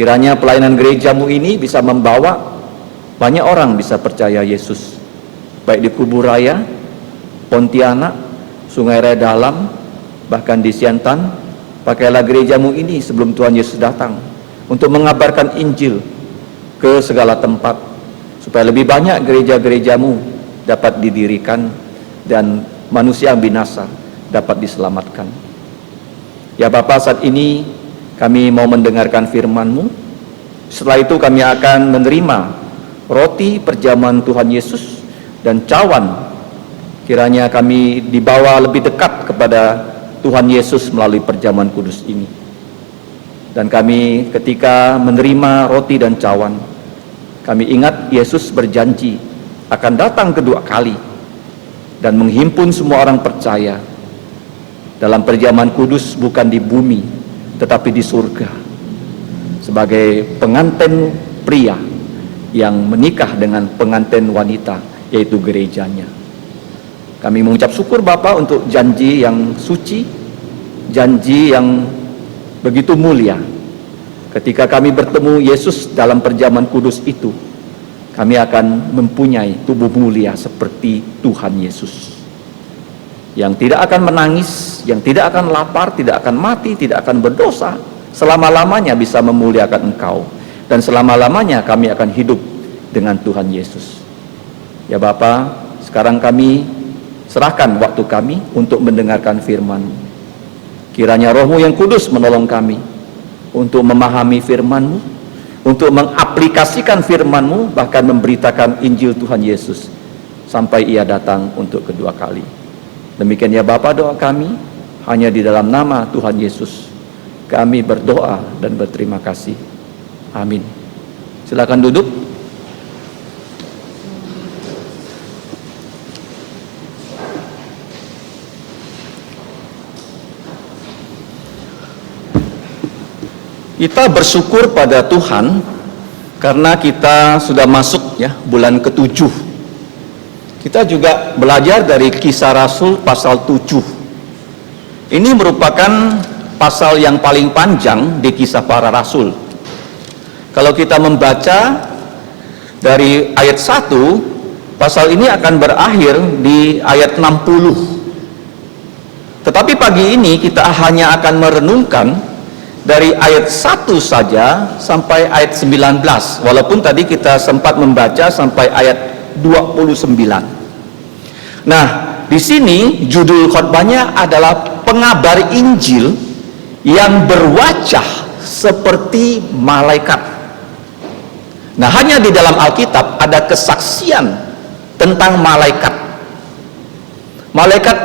Kiranya pelayanan gerejamu ini bisa membawa banyak orang bisa percaya Yesus, baik di Kuburaya, Pontianak, Sungai Raya Dalam, bahkan di Siantan. Pakailah gerejamu ini sebelum Tuhan Yesus datang untuk mengabarkan Injil ke segala tempat, supaya lebih banyak gereja-gerejamu dapat didirikan dan manusia yang binasa dapat diselamatkan. Ya Bapa, saat ini kami mau mendengarkan firman-Mu. Setelah itu kami akan menerima roti perjamuan Tuhan Yesus dan cawan. Kiranya kami dibawa lebih dekat kepada Tuhan Yesus melalui perjamuan kudus ini. Dan kami ketika menerima roti dan cawan, kami ingat Yesus berjanji akan datang kedua kali dan menghimpun semua orang percaya dalam perjamuan kudus, bukan di bumi tetapi di surga, sebagai pengantin pria yang menikah dengan pengantin wanita, yaitu gerejanya. Kami mengucap syukur Bapa untuk janji yang suci, janji yang begitu mulia. Ketika kami bertemu Yesus dalam perjamuan kudus itu, kami akan mempunyai tubuh mulia seperti Tuhan Yesus, yang tidak akan menangis, yang tidak akan lapar, tidak akan mati, tidak akan berdosa, selama-lamanya bisa memuliakan Engkau, dan selama-lamanya kami akan hidup dengan Tuhan Yesus. Ya Bapa, sekarang kami serahkan waktu kami untuk mendengarkan firman. Kiranya Roh-Mu yang kudus menolong kami untuk memahami firman-Mu, untuk mengaplikasikan firman-Mu, bahkan memberitakan Injil Tuhan Yesus sampai Ia datang untuk kedua kali. Demikian ya Bapa doa kami, hanya di dalam nama Tuhan Yesus kami berdoa dan berterima kasih. Amin. Silakan duduk. Kita bersyukur pada Tuhan karena kita sudah masuk ya bulan ke-7. Kita juga belajar dari Kisah Rasul pasal 7. Ini merupakan pasal yang paling panjang di Kisah Para Rasul. Kalau kita membaca dari ayat 1, pasal ini akan berakhir di ayat 60. Tetapi pagi ini kita hanya akan merenungkan dari ayat 1 saja sampai ayat 19, walaupun tadi kita sempat membaca sampai ayat 29. Nah, di sini judul khotbahnya adalah pengabar Injil yang berwajah seperti malaikat. Nah, hanya di dalam Alkitab ada kesaksian tentang malaikat. Malaikat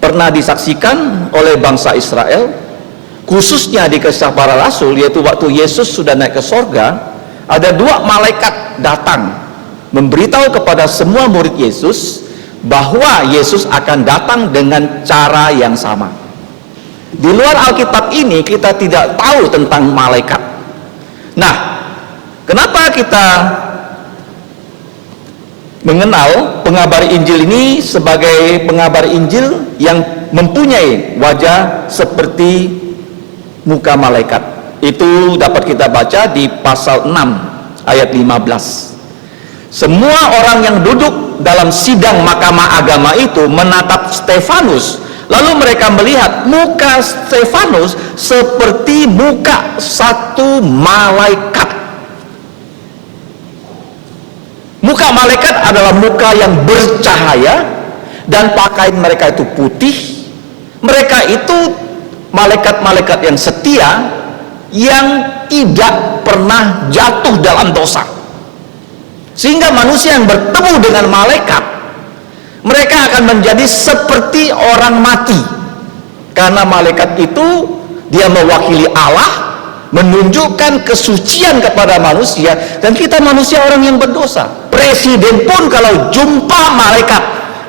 pernah disaksikan oleh bangsa Israel, khususnya di Kisah Para Rasul, yaitu waktu Yesus sudah naik ke sorga. Ada dua malaikat datang memberitahu kepada semua murid Yesus bahwa Yesus akan datang dengan cara yang sama. Di luar Alkitab ini kita tidak tahu tentang malaikat. Nah, kenapa kita mengenal pengabar Injil ini sebagai pengabar Injil yang mempunyai wajah seperti muka malaikat? Itu dapat kita baca di pasal 6 ayat 15. Semua orang yang duduk dalam sidang mahkamah agama itu menatap Stefanus, lalu mereka melihat muka Stefanus seperti muka satu malaikat. Muka malaikat adalah muka yang bercahaya, dan pakaian mereka itu putih. Mereka itu malaikat-malaikat yang setia, yang tidak pernah jatuh dalam dosa. Sehingga manusia yang bertemu dengan malaikat, mereka akan menjadi seperti orang mati. Karena malaikat itu dia mewakili Allah, menunjukkan kesucian kepada manusia, dan kita manusia orang yang berdosa. Presiden pun kalau jumpa malaikat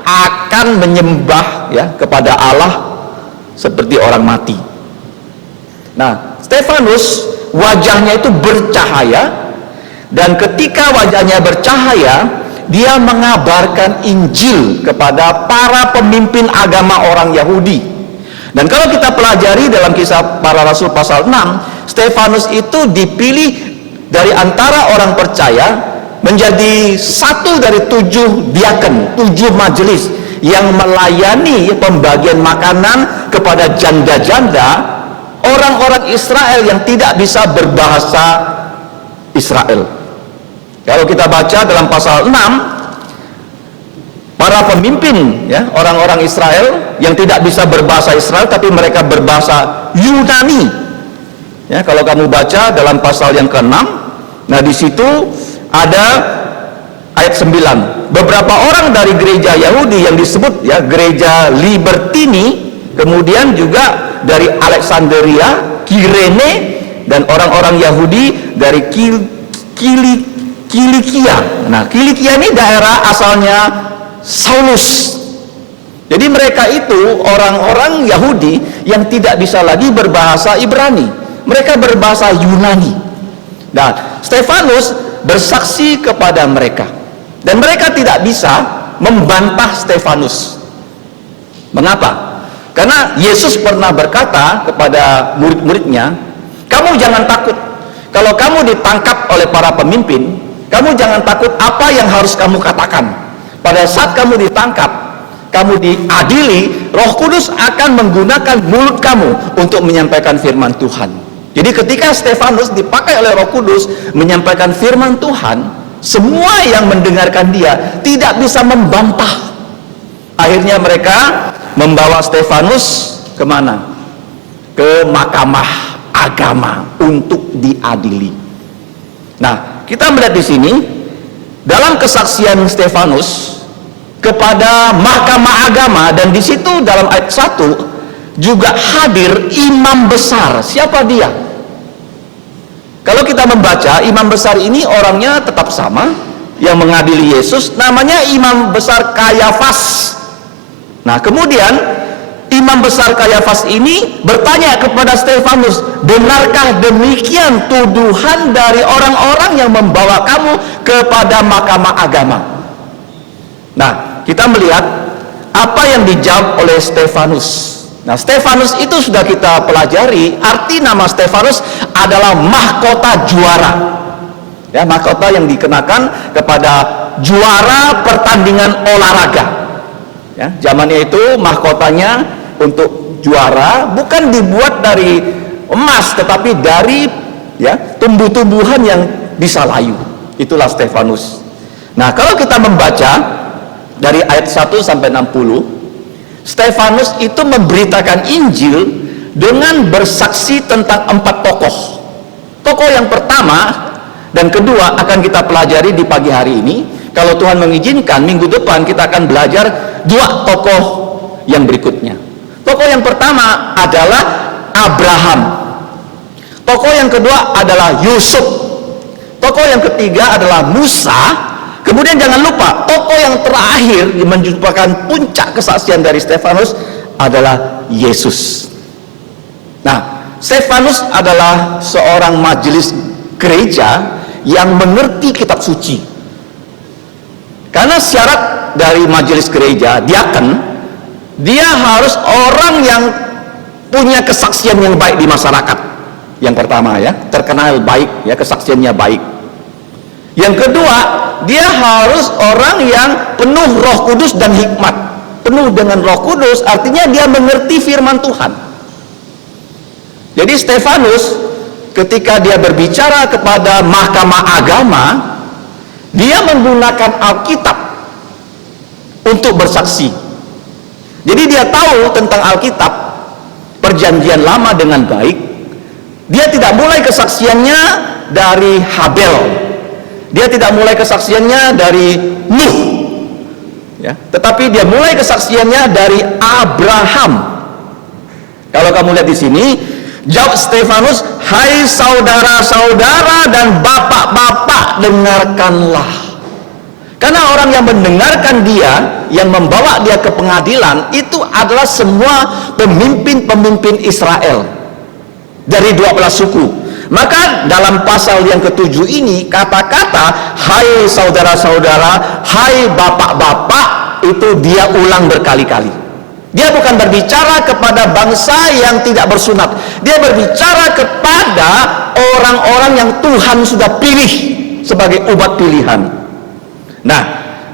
akan menyembah ya kepada Allah seperti orang mati. Nah, Stefanus wajahnya itu bercahaya, dan ketika wajahnya bercahaya, dia mengabarkan Injil kepada para pemimpin agama orang Yahudi. Dan kalau kita pelajari dalam Kisah Para Rasul pasal 6, Stefanus itu dipilih dari antara orang percaya menjadi satu dari 7 diaken, 7 majelis yang melayani pembagian makanan kepada janda-janda orang-orang Israel yang tidak bisa berbahasa Israel. Kalau kita baca dalam pasal 6, para pemimpin ya, orang-orang Israel yang tidak bisa berbahasa Israel tapi mereka berbahasa Yunani. Ya, kalau kamu baca dalam pasal yang ke-6, nah di situ ada ayat 9. Beberapa orang dari gereja Yahudi yang disebut ya gereja Libertini, kemudian juga dari Alexandria, Kirene, dan orang-orang Yahudi dari Kilikia. Nah, Kilikia ini daerah asalnya Saulus. Jadi mereka itu orang-orang Yahudi yang tidak bisa lagi berbahasa Ibrani. Mereka berbahasa Yunani. Nah, Stefanus bersaksi kepada mereka. Dan mereka tidak bisa membantah Stefanus. Mengapa? Karena Yesus pernah berkata kepada murid-muridnya, kamu jangan takut. Kalau kamu ditangkap oleh para pemimpin, kamu jangan takut apa yang harus kamu katakan. Pada saat kamu ditangkap, kamu diadili, Roh Kudus akan menggunakan mulut kamu untuk menyampaikan firman Tuhan. Jadi ketika Stefanus dipakai oleh Roh Kudus menyampaikan firman Tuhan, semua yang mendengarkan dia tidak bisa membantah. Akhirnya mereka membawa Stefanus kemana? Ke mahkamah agama untuk diadili. Nah, kita melihat di sini dalam kesaksian Stefanus kepada mahkamah agama, dan di situ dalam ayat 1 juga hadir imam besar. Siapa dia? Kalau kita membaca, imam besar ini orangnya tetap sama yang mengadili Yesus, namanya imam besar Kayafas. Nah, kemudian imam besar Kayafas ini bertanya kepada Stefanus, benarkah demikian tuduhan dari orang-orang yang membawa kamu kepada mahkamah agama? Nah, kita melihat apa yang dijawab oleh Stefanus. Nah, Stefanus itu sudah kita pelajari, arti nama Stefanus adalah mahkota juara. Ya, mahkota yang dikenakan kepada juara pertandingan olahraga. Ya, zamannya itu mahkotanya untuk juara bukan dibuat dari emas, tetapi dari ya tumbuh-tumbuhan yang bisa layu. Itulah Stefanus. Nah, kalau kita membaca dari ayat 1 sampai 60, Stefanus itu memberitakan Injil dengan bersaksi tentang 4 tokoh. Tokoh yang pertama dan kedua akan kita pelajari di pagi hari ini. Kalau Tuhan mengizinkan, minggu depan kita akan belajar 2 tokoh yang berikutnya. Tokoh yang pertama adalah Abraham. Tokoh yang kedua adalah Yusuf. Tokoh yang ketiga adalah Musa. Kemudian jangan lupa, tokoh yang terakhir yang merupakan puncak kesaksian dari Stefanus adalah Yesus. Nah, Stefanus adalah seorang majelis gereja yang mengerti kitab suci. Karena syarat dari majelis gereja, diaken, dia harus orang yang punya kesaksian yang baik di masyarakat. Yang pertama ya, terkenal baik ya, kesaksiannya baik. Yang kedua, dia harus orang yang penuh Roh Kudus dan hikmat. Penuh dengan Roh Kudus artinya dia mengerti firman Tuhan. Jadi Stefanus ketika dia berbicara kepada mahkamah agama, dia menggunakan Alkitab untuk bersaksi. Jadi dia tahu tentang Alkitab, perjanjian lama dengan baik. Dia tidak mulai kesaksiannya dari Habel. Dia tidak mulai kesaksiannya dari Nuh. Ya, tetapi dia mulai kesaksiannya dari Abraham. Kalau kamu lihat di sini, jawab Stefanus, hai saudara-saudara dan bapak-bapak, dengarkanlah. Karena orang yang mendengarkan dia, yang membawa dia ke pengadilan, itu adalah semua pemimpin-pemimpin Israel dari 12 suku. Maka dalam pasal yang ke-7 ini, kata-kata hai saudara-saudara, hai bapak-bapak, itu dia ulang berkali-kali. Dia bukan berbicara kepada bangsa yang tidak bersunat. Dia berbicara kepada orang-orang yang Tuhan sudah pilih sebagai umat pilihan. Nah,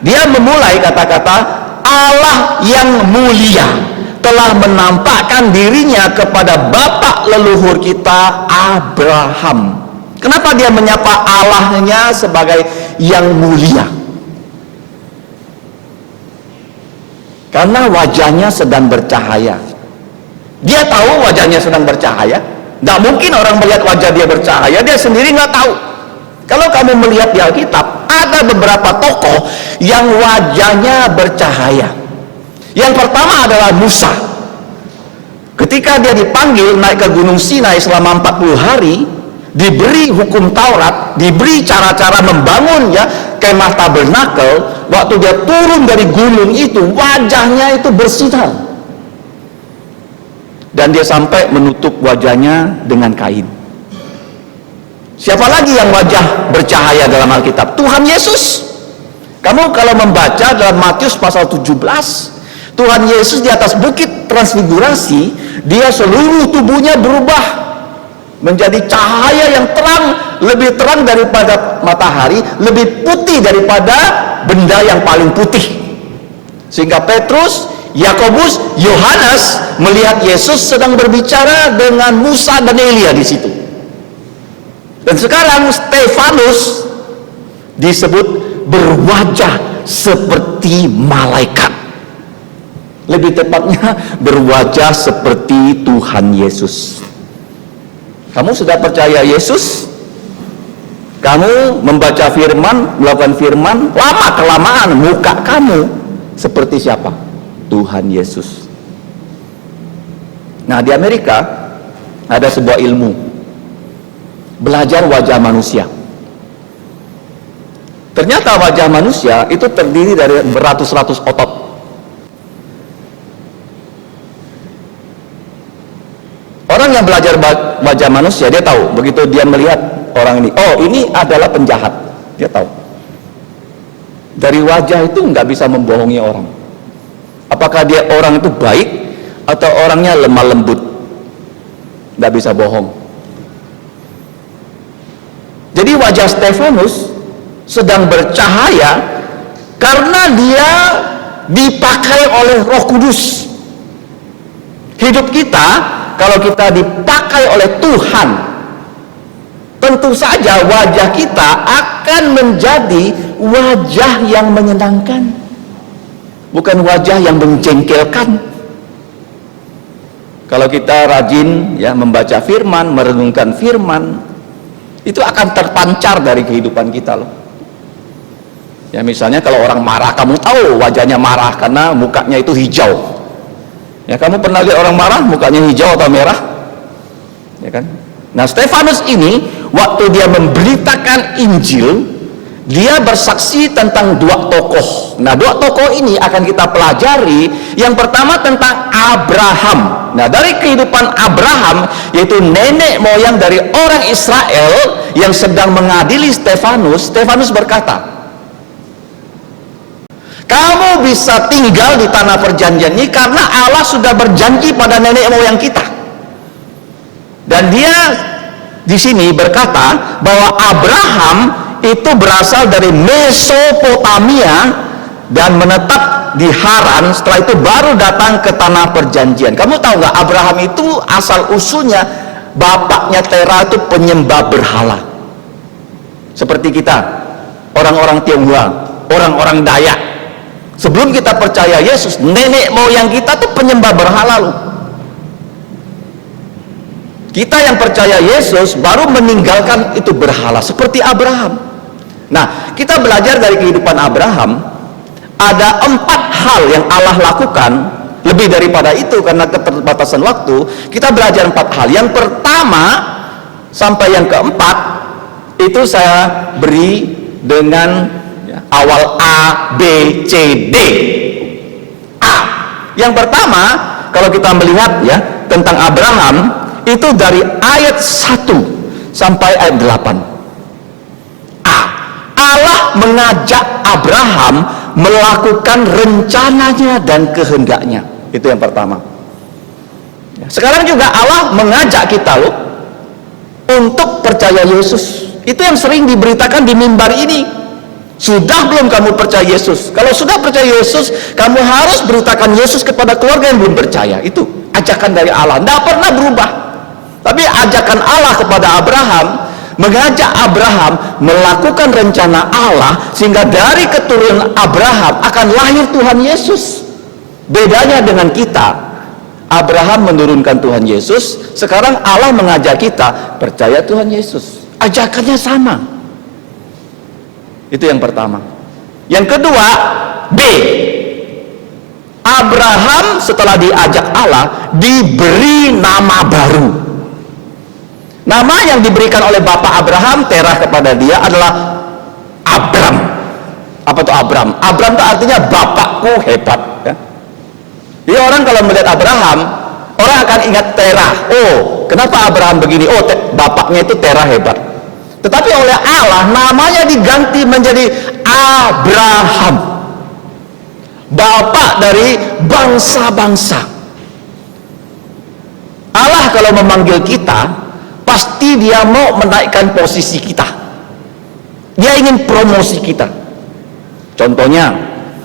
dia memulai kata-kata Allah yang mulia telah menampakkan dirinya kepada bapak leluhur kita Abraham. Kenapa dia menyapa Allahnya sebagai yang mulia? Karena wajahnya sedang bercahaya. Dia tahu wajahnya sedang bercahaya. Tidak mungkin orang melihat wajah dia bercahaya, dia sendiri nggak tahu. Kalau kamu melihat di Alkitab, ada beberapa tokoh yang wajahnya bercahaya. Yang pertama adalah Musa. Ketika dia dipanggil naik ke Gunung Sinai selama 40 hari, diberi hukum Taurat, diberi cara-cara membangun kemah tabernakel. Waktu dia turun dari gunung itu, wajahnya itu bersinar, dan dia sampai menutup wajahnya dengan kain. Siapa lagi yang wajah bercahaya dalam Alkitab? Tuhan Yesus. Kamu kalau membaca dalam Matius pasal 17, Tuhan Yesus di atas bukit transfigurasi, dia seluruh tubuhnya berubah menjadi cahaya yang terang, lebih terang daripada matahari, lebih putih daripada benda yang paling putih. Sehingga Petrus, Yakobus, Yohanes melihat Yesus sedang berbicara dengan Musa dan Elia di situ. Dan sekarang Stefanus disebut berwajah seperti malaikat. Lebih tepatnya berwajah seperti Tuhan Yesus. Kamu sudah percaya Yesus? Kamu membaca firman, melakukan firman, lama-kelamaan muka kamu seperti siapa? Tuhan Yesus. Nah, di Amerika ada sebuah ilmu, belajar wajah manusia. Ternyata wajah manusia itu terdiri dari beratus-ratus otot. Orang yang belajar wajah manusia, dia tahu, begitu dia melihat orang ini, oh ini adalah penjahat, dia tahu. Dari wajah itu nggak bisa membohongi orang. Apakah dia orang itu baik atau orangnya lemah lembut, nggak bisa bohong. Jadi wajah Stefanus sedang bercahaya karena dia dipakai oleh Roh Kudus. Hidup kita, kalau kita dipakai oleh Tuhan, tentu saja wajah kita akan menjadi wajah yang menyenangkan, bukan wajah yang menjengkelkan. Kalau kita rajin membaca firman, merenungkan firman, itu akan terpancar dari kehidupan kita loh. Ya, misalnya kalau orang marah, kamu tahu wajahnya marah karena mukanya itu hijau. Ya, kamu pernah lihat orang marah mukanya hijau atau merah? Ya kan? Nah, Stefanus ini waktu dia memberitakan Injil, dia bersaksi tentang dua tokoh. Nah, dua tokoh ini akan kita pelajari. Yang pertama tentang Abraham. Nah, dari kehidupan Abraham, yaitu nenek moyang dari orang Israel yang sedang mengadili Stefanus, Stefanus berkata, kamu bisa tinggal di tanah perjanjian ini karena Allah sudah berjanji pada nenek moyang kita. Dan dia di sini berkata bahwa Abraham itu berasal dari Mesopotamia dan menetap di Haran. Setelah itu baru datang ke tanah perjanjian. Kamu tahu nggak, Abraham itu asal usulnya bapaknya Tera itu penyembah berhala. Seperti kita, orang-orang Tionghoa, orang-orang Dayak. Sebelum kita percaya Yesus, nenek moyang kita tuh penyembah berhala loh. Kita yang percaya Yesus baru meninggalkan itu berhala seperti Abraham. Nah, kita belajar dari kehidupan Abraham, ada 4 hal yang Allah lakukan. Lebih daripada itu karena keterbatasan waktu, kita belajar 4 hal. Yang pertama sampai yang keempat itu saya beri dengan awal A, B, C, D. A. Yang pertama, kalau kita melihat tentang Abraham, itu dari ayat 1 sampai ayat 8. A. Allah mengajak Abraham melakukan rencananya dan kehendaknya. Itu yang pertama. Sekarang juga Allah mengajak kita loh untuk percaya Yesus. Itu yang sering diberitakan di mimbar ini. Sudah belum kamu percaya Yesus? Kalau sudah percaya Yesus, kamu harus beritakan Yesus kepada keluarga yang belum percaya. Itu ajakan dari Allah, tidak pernah berubah. Tapi ajakan Allah kepada Abraham, mengajak Abraham melakukan rencana Allah, sehingga dari keturunan Abraham akan lahir Tuhan Yesus. Bedanya dengan kita, Abraham menurunkan Tuhan Yesus, sekarang Allah mengajak kita percaya Tuhan Yesus. Ajakannya sama. Itu yang pertama. Yang kedua, B. Abraham setelah diajak Allah diberi nama baru. Nama yang diberikan oleh Bapak Abraham, Terah, kepada dia adalah Abram. Apa itu Abram? Abram itu artinya bapakku hebat, ya. Jadi orang kalau melihat Abraham, orang akan ingat Terah. Oh, kenapa Abraham begini? Oh, bapaknya itu Terah hebat. Tetapi oleh Allah namanya diganti menjadi Abraham, bapak dari bangsa-bangsa. Allah kalau memanggil kita, pasti dia mau menaikkan posisi kita. Dia ingin promosi kita. Contohnya,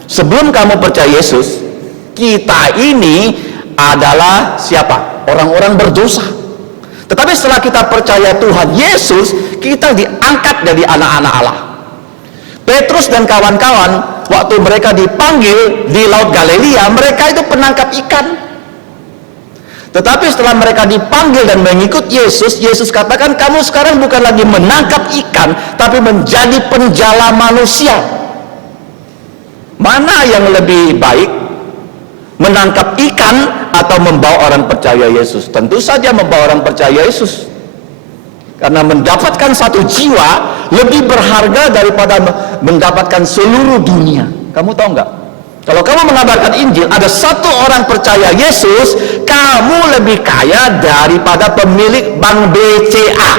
sebelum kamu percaya Yesus, kita ini adalah siapa? Orang-orang berdosa. Tetapi setelah kita percaya Tuhan Yesus, kita diangkat dari anak-anak Allah. Petrus dan kawan-kawan, waktu mereka dipanggil di Laut Galilea, mereka itu penangkap ikan. Tetapi setelah mereka dipanggil dan mengikut Yesus, Yesus katakan, kamu sekarang bukan lagi menangkap ikan, tapi menjadi penjala manusia. Mana yang lebih baik? Menangkap ikan atau membawa orang percaya Yesus? Tentu saja membawa orang percaya Yesus, karena mendapatkan satu jiwa lebih berharga daripada mendapatkan seluruh dunia. Kamu tahu nggak? Kalau kamu mengabarkan Injil, ada satu orang percaya Yesus, kamu lebih kaya daripada pemilik bank BCA,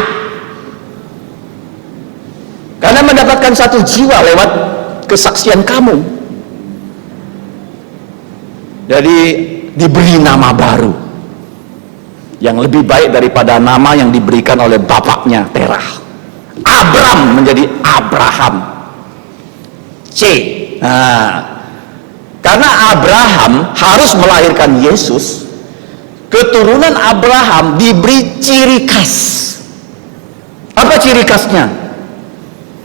karena mendapatkan satu jiwa lewat kesaksian kamu. Jadi diberi nama baru yang lebih baik daripada nama yang diberikan oleh bapaknya, Terah. Abram menjadi Abraham. C. Karena Abraham harus melahirkan Yesus, keturunan Abraham diberi ciri khas. Apa ciri khasnya?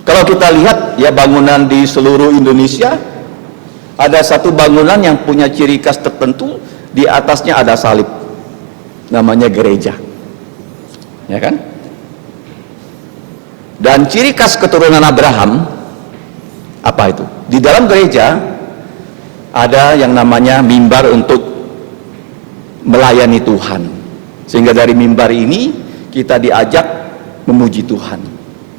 Kalau kita lihat ya, bangunan di seluruh Indonesia, ada satu bangunan yang punya ciri khas tertentu, di atasnya ada salib, namanya gereja, ya kan? Dan ciri khas keturunan Abraham apa itu? Di dalam gereja ada yang namanya mimbar untuk melayani Tuhan, sehingga dari mimbar ini kita diajak memuji Tuhan,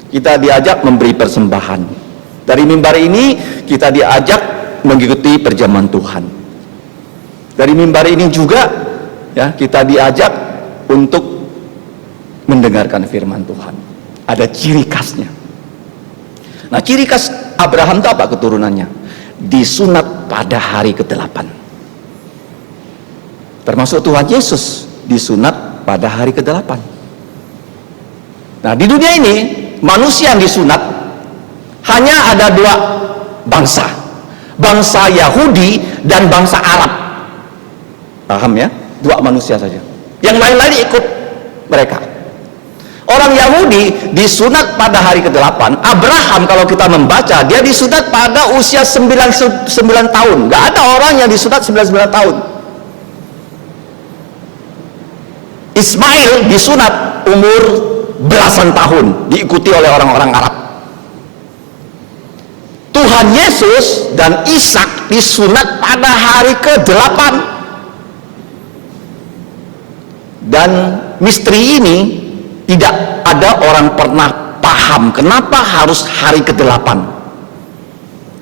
kita diajak memberi persembahan. Dari mimbar ini kita diajak mengikuti perjamuan Tuhan. Dari mimbar ini juga ya, kita diajak untuk mendengarkan firman Tuhan. Ada ciri khasnya. Nah, ciri khas Abraham itu apa keturunannya? Disunat pada hari ke-8. Termasuk Tuhan Yesus disunat pada hari ke-8. Nah, di dunia ini manusia yang disunat hanya ada dua bangsa, bangsa Yahudi dan bangsa Arab. Paham ya? Dua manusia saja. Yang lain-lain ikut mereka. Orang Yahudi disunat pada hari ke-8. Abraham kalau kita membaca, dia disunat pada usia 99 tahun. Gak ada orang yang disunat 99 tahun. Ismail disunat umur belasan tahun, diikuti oleh orang-orang Arab. Tuhan Yesus dan Ishak disunat pada hari ke-8. Dan misteri ini tidak ada orang pernah paham kenapa harus hari ke-8.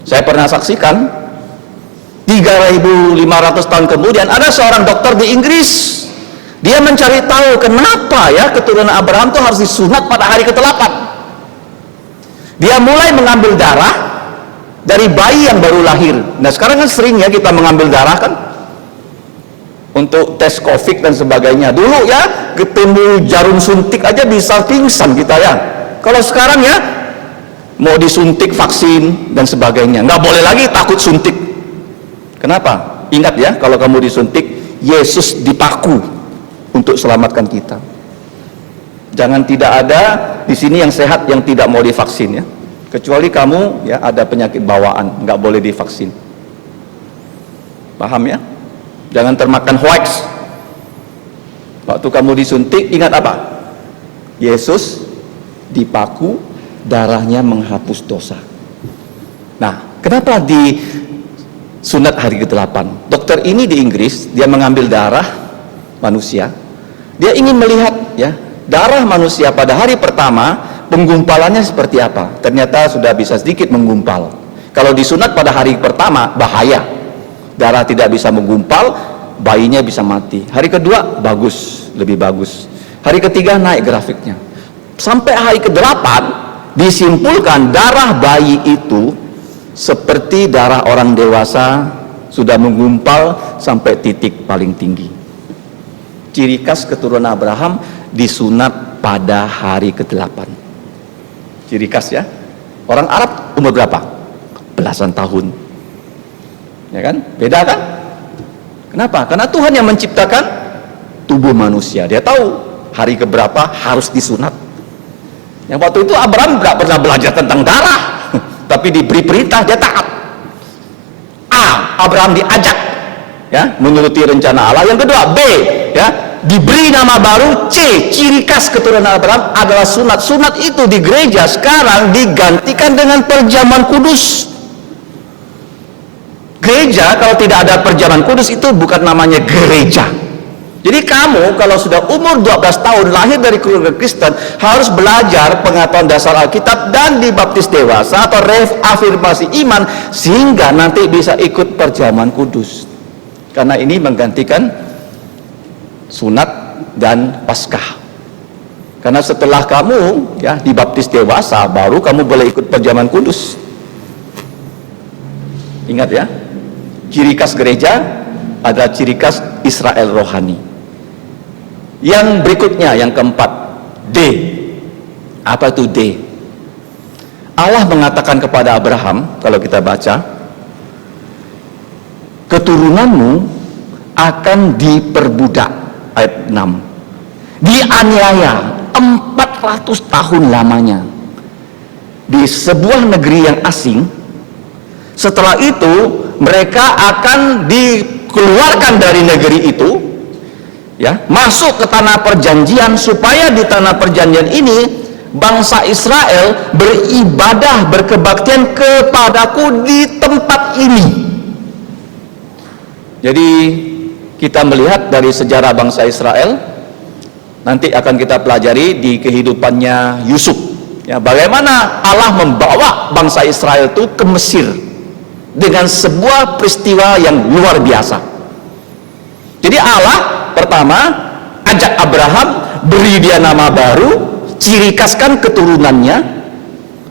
Saya pernah saksikan 3.500 tahun kemudian ada seorang dokter di Inggris, dia mencari tahu kenapa ya keturunan Abraham itu harus disunat pada hari ke-8. Dia mulai mengambil darah dari bayi yang baru lahir. Nah, sekarang kan sering ya kita mengambil darah kan. untuk tes COVID dan sebagainya. Dulu ya ketemu jarum suntik aja bisa pingsan kita ya. Kalau sekarang ya mau disuntik vaksin dan sebagainya, nggak boleh lagi takut suntik. Kenapa? Ingat ya, kalau kamu disuntik, Yesus dipaku untuk selamatkan kita. Jangan tidak ada di sini yang sehat yang tidak mau divaksin ya. Kecuali kamu ya ada penyakit bawaan, nggak boleh divaksin. Paham ya? Jangan termakan hoax. Waktu kamu disuntik, ingat apa? Yesus dipaku, darahnya menghapus dosa. Nah, kenapa di sunat hari ke-8? Dokter ini di Inggris, dia mengambil darah manusia. Dia ingin melihat ya, darah manusia pada hari pertama penggumpalannya seperti apa. Ternyata sudah bisa sedikit menggumpal. Kalau disunat pada hari pertama bahaya. Darah tidak bisa menggumpal, bayinya bisa mati. Hari kedua bagus, lebih bagus. Hari ketiga naik grafiknya. Sampai hari ke-8 disimpulkan darah bayi itu seperti darah orang dewasa, sudah menggumpal sampai titik paling tinggi. Ciri khas keturunan Abraham disunat pada hari ke-8. Ciri khas ya. Orang Arab umur berapa? Belasan tahun. Ya kan? Beda kan? Kenapa? Karena Tuhan yang menciptakan tubuh manusia. Dia tahu hari keberapa harus disunat. Yang waktu itu Abraham nggak pernah belajar tentang darah, tapi diberi perintah dia taat. Abraham diajak ya menuruti rencana Allah. Yang kedua, B ya diberi nama baru. C, ciri khas keturunan Abraham adalah sunat. Sunat itu di gereja sekarang digantikan dengan perjamuan kudus. Gereja kalau tidak ada perjamuan kudus itu bukan namanya gereja. Jadi kamu kalau sudah umur 12 tahun lahir dari keluarga Kristen harus belajar pengetahuan dasar Alkitab dan dibaptis dewasa atau reafirmasi iman sehingga nanti bisa ikut perjamuan kudus. Karena ini menggantikan sunat dan Paskah. Karena setelah kamu ya dibaptis dewasa baru kamu boleh ikut perjamuan kudus. Ingat ya. Ciri khas gereja adalah ciri khas Israel rohani. Yang berikutnya, yang keempat, D. Apa itu D? Allah mengatakan kepada Abraham, kalau kita baca, keturunanmu akan diperbudak, ayat 6. Dianiaya 400 tahun lamanya di sebuah negeri yang asing. Setelah itu mereka akan dikeluarkan dari negeri itu ya, masuk ke tanah perjanjian, supaya di tanah perjanjian ini bangsa Israel beribadah, berkebaktian kepadaku di tempat ini. Jadi kita melihat dari sejarah bangsa Israel, nanti akan kita pelajari di kehidupannya Yusuf ya, bagaimana Allah membawa bangsa Israel itu ke Mesir dengan sebuah peristiwa yang luar biasa. Jadi Allah pertama ajak Abraham, beri dia nama baru, ciri khaskan keturunannya.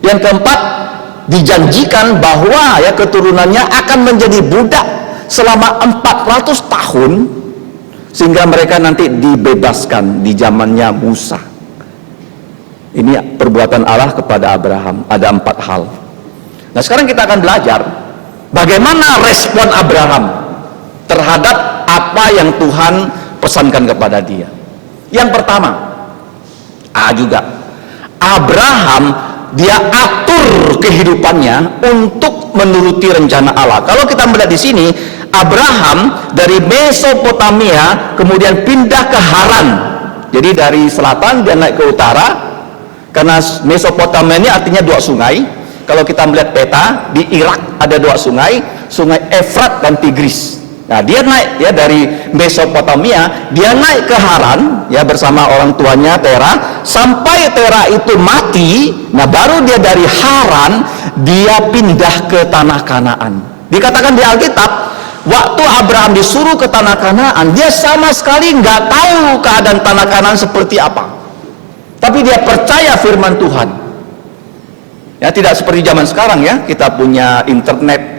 Yang keempat, dijanjikan bahwa ya keturunannya akan menjadi budak selama 400 tahun sehingga mereka nanti dibebaskan di zamannya Musa. Ini perbuatan Allah kepada Abraham. Ada 4 hal. Nah sekarang kita akan belajar bagaimana respon Abraham terhadap apa yang Tuhan pesankan kepada dia. Yang pertama, Abraham dia atur kehidupannya untuk menuruti rencana Allah. Kalau kita melihat di sini, Abraham dari Mesopotamia kemudian pindah ke Haran. Jadi dari selatan dia naik ke utara, karena Mesopotamia ini artinya 2 sungai. Kalau kita melihat peta, di Irak ada 2 sungai, sungai Efrat dan Tigris. Nah dia naik ya dari Mesopotamia, dia naik ke Haran ya bersama orang tuanya Tera, sampai Tera itu mati. Nah baru dia dari Haran dia pindah ke tanah Kanaan. Dikatakan di Alkitab, waktu Abraham disuruh ke tanah Kanaan, dia sama sekali nggak tahu keadaan tanah Kanaan seperti apa, tapi dia percaya firman Tuhan. Ya tidak seperti zaman sekarang ya, kita punya internet.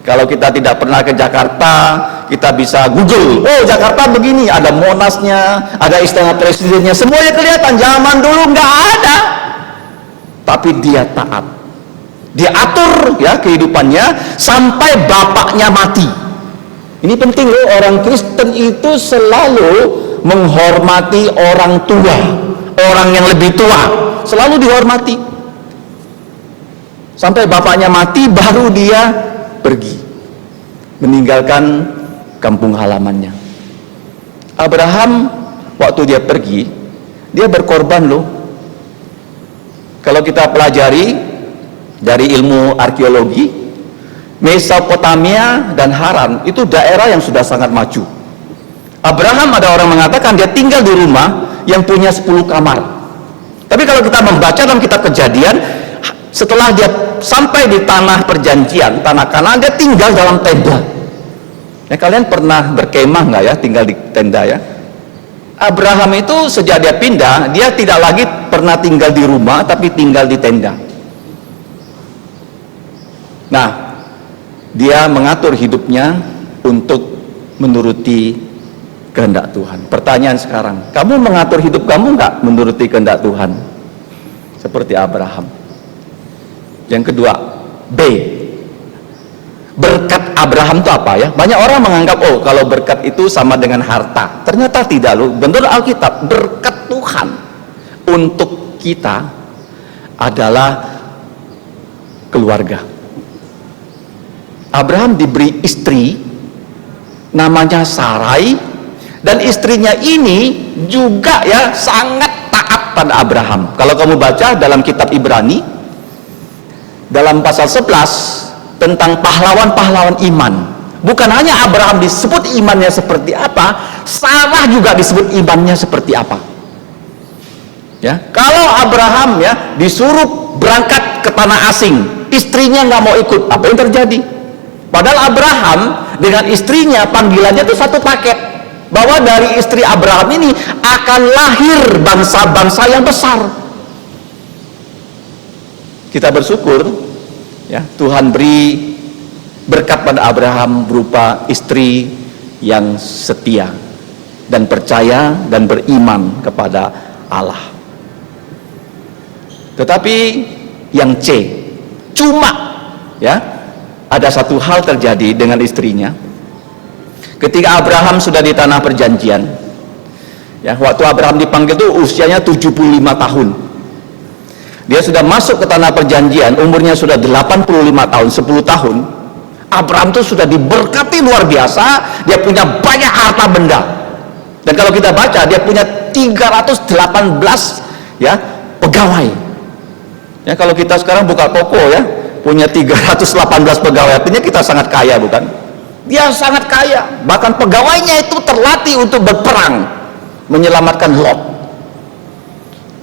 Kalau kita tidak pernah ke Jakarta, kita bisa Google, oh Jakarta begini, ada Monasnya, ada Istana Presidennya, semuanya kelihatan. Zaman dulu nggak ada, tapi dia taat, dia atur ya kehidupannya sampai bapaknya mati. Ini penting loh, orang Kristen itu selalu menghormati orang tua, orang yang lebih tua, selalu dihormati. Sampai bapaknya mati baru dia pergi, meninggalkan kampung halamannya. Abraham waktu dia pergi, dia berkorban loh. Kalau kita pelajari dari ilmu arkeologi, Mesopotamia dan Haran itu daerah yang sudah sangat maju. Abraham, ada orang mengatakan dia tinggal di rumah yang punya 10 kamar. Tapi kalau kita membaca dalam kitab Kejadian, setelah dia sampai di tanah perjanjian, tanah Kanaan, dia tinggal dalam tenda. Ya, kalian pernah berkemah nggak ya, tinggal di tenda ya? Abraham itu sejak dia pindah, dia tidak lagi pernah tinggal di rumah, tapi tinggal di tenda. Nah, dia mengatur hidupnya untuk menuruti kehendak Tuhan. Pertanyaan sekarang, kamu mengatur hidup kamu nggak menuruti kehendak Tuhan? Seperti Abraham. Yang kedua, B. Berkat Abraham itu apa ya? Banyak orang menganggap, oh kalau berkat itu sama dengan harta. Ternyata tidak loh. Menurut Alkitab, berkat Tuhan untuk kita adalah keluarga. Abraham diberi istri namanya Sarai, dan istrinya ini juga ya sangat taat pada Abraham. Kalau kamu baca dalam kitab Ibrani, dalam pasal 11 tentang pahlawan-pahlawan iman, bukan hanya Abraham disebut imannya seperti apa, Sarah juga disebut imannya seperti apa. Ya, kalau Abraham ya disuruh berangkat ke tanah asing, istrinya nggak mau ikut, apa yang terjadi? Padahal Abraham dengan istrinya panggilannya itu satu paket, bahwa dari istri Abraham ini akan lahir bangsa-bangsa yang besar. Kita bersyukur ya, Tuhan beri berkat pada Abraham berupa istri yang setia dan percaya dan beriman kepada Allah. Tetapi yang C, cuma ya ada satu hal terjadi dengan istrinya. Ketika Abraham sudah di tanah perjanjian, ya, waktu Abraham dipanggil itu usianya 75 tahun. Dia sudah masuk ke tanah perjanjian, umurnya sudah 85 tahun, 10 tahun. Abraham itu sudah diberkati luar biasa, dia punya banyak harta benda. Dan kalau kita baca, dia punya 318 ya pegawai. Ya, kalau kita sekarang buka toko ya, punya 318 pegawai, artinya kita sangat kaya, bukan? Dia sangat kaya, bahkan pegawainya itu terlatih untuk berperang menyelamatkan Lot.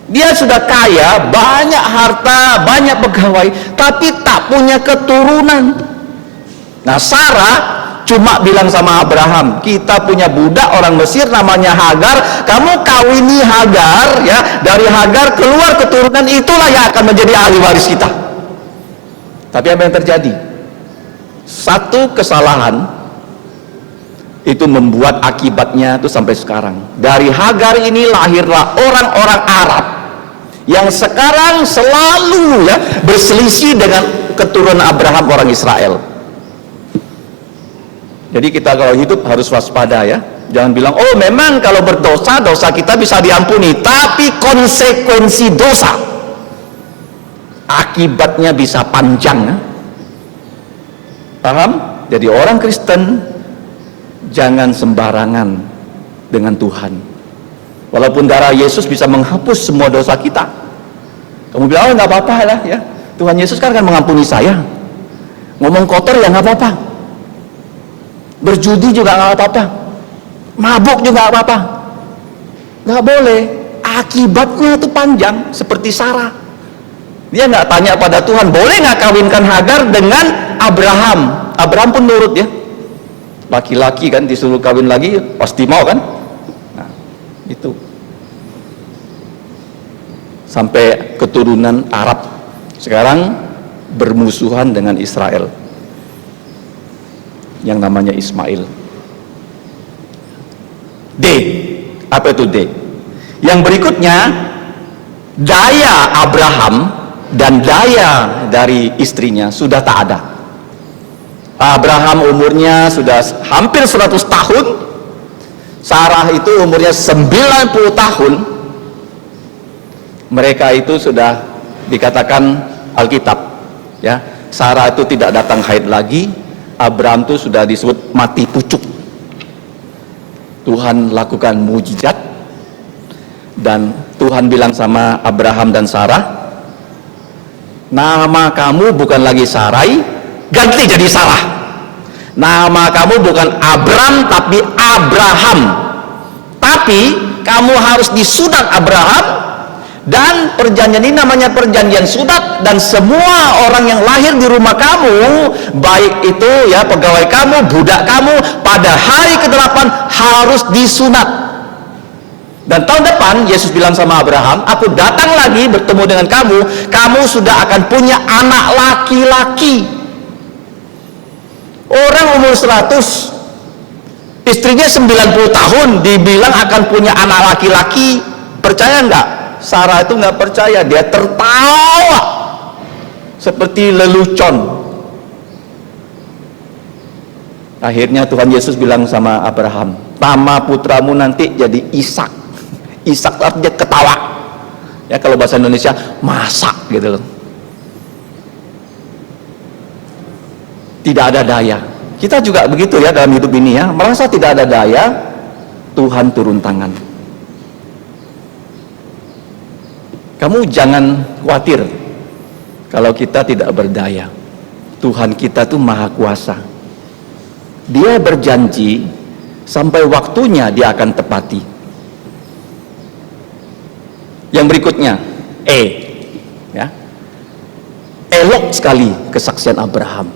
Dia sudah kaya, banyak harta, banyak pegawai, tapi tak punya keturunan. Nah, Sarah cuma bilang sama Abraham, kita punya budak orang Mesir namanya Hagar, kamu kawini Hagar ya, dari Hagar keluar keturunan, itulah yang akan menjadi ahli waris kita. Tapi apa yang terjadi? Satu kesalahan itu membuat akibatnya itu sampai sekarang. Dari Hagar ini lahirlah orang-orang Arab yang sekarang selalu ya berselisih dengan keturunan Abraham, orang Israel. Jadi kita kalau hidup harus waspada ya. Jangan bilang, oh memang kalau berdosa, dosa kita bisa diampuni, tapi konsekuensi dosa akibatnya bisa panjang ya. Paham? Jadi orang Kristen jangan sembarangan dengan Tuhan. Walaupun darah Yesus bisa menghapus semua dosa kita, kamu bilang, oh nggak apa-apa lah ya, Tuhan Yesus kan akan mengampuni saya. Ngomong kotor ya nggak apa-apa, berjudi juga nggak apa-apa, mabuk juga nggak apa-apa. Nggak boleh, akibatnya itu panjang. Seperti Sarah, dia nggak tanya pada Tuhan, boleh nggak kawinkan Hagar dengan Abraham? Abraham pun nurut ya, laki-laki kan disuruh kawin lagi pasti mau kan. Nah itu sampai keturunan Arab sekarang bermusuhan dengan Israel yang namanya Ismail. D. Apa itu D? Yang berikutnya, daya Abraham dan daya dari istrinya sudah tak ada. Abraham umurnya sudah hampir 100 tahun, Sarah itu umurnya 90 tahun. Mereka itu sudah dikatakan Alkitab, ya, Sarah itu tidak datang haid lagi, Abraham itu sudah disebut mati pucuk. Tuhan lakukan mujizat, dan Tuhan bilang sama Abraham dan Sarah, nama kamu bukan lagi Sarai, ganti jadi Sarah. Nama kamu bukan Abram tapi Abraham. Tapi kamu harus disunat Abraham, dan perjanjian ini namanya perjanjian sunat, dan semua orang yang lahir di rumah kamu, baik itu ya pegawai kamu, budak kamu, pada hari ke-8 harus disunat. Dan tahun depan Yesus bilang sama Abraham, aku datang lagi bertemu dengan kamu, kamu sudah akan punya anak laki-laki. Orang umur 100, istrinya 90 tahun, dibilang akan punya anak laki-laki. Percaya enggak? Sarah itu nggak percaya, dia tertawa seperti lelucon. Akhirnya Tuhan Yesus bilang sama Abraham, nama putramu nanti jadi Ishak. Ishak artinya ketawa, ya kalau bahasa Indonesia masak gitu loh. Tidak ada daya. Kita juga begitu ya dalam hidup ini ya, merasa tidak ada daya, Tuhan turun tangan. Kamu jangan khawatir kalau kita tidak berdaya. Tuhan kita tuh maha kuasa. Dia berjanji sampai waktunya dia akan tepati. Yang berikutnya, ya. Elok sekali kesaksian Abraham.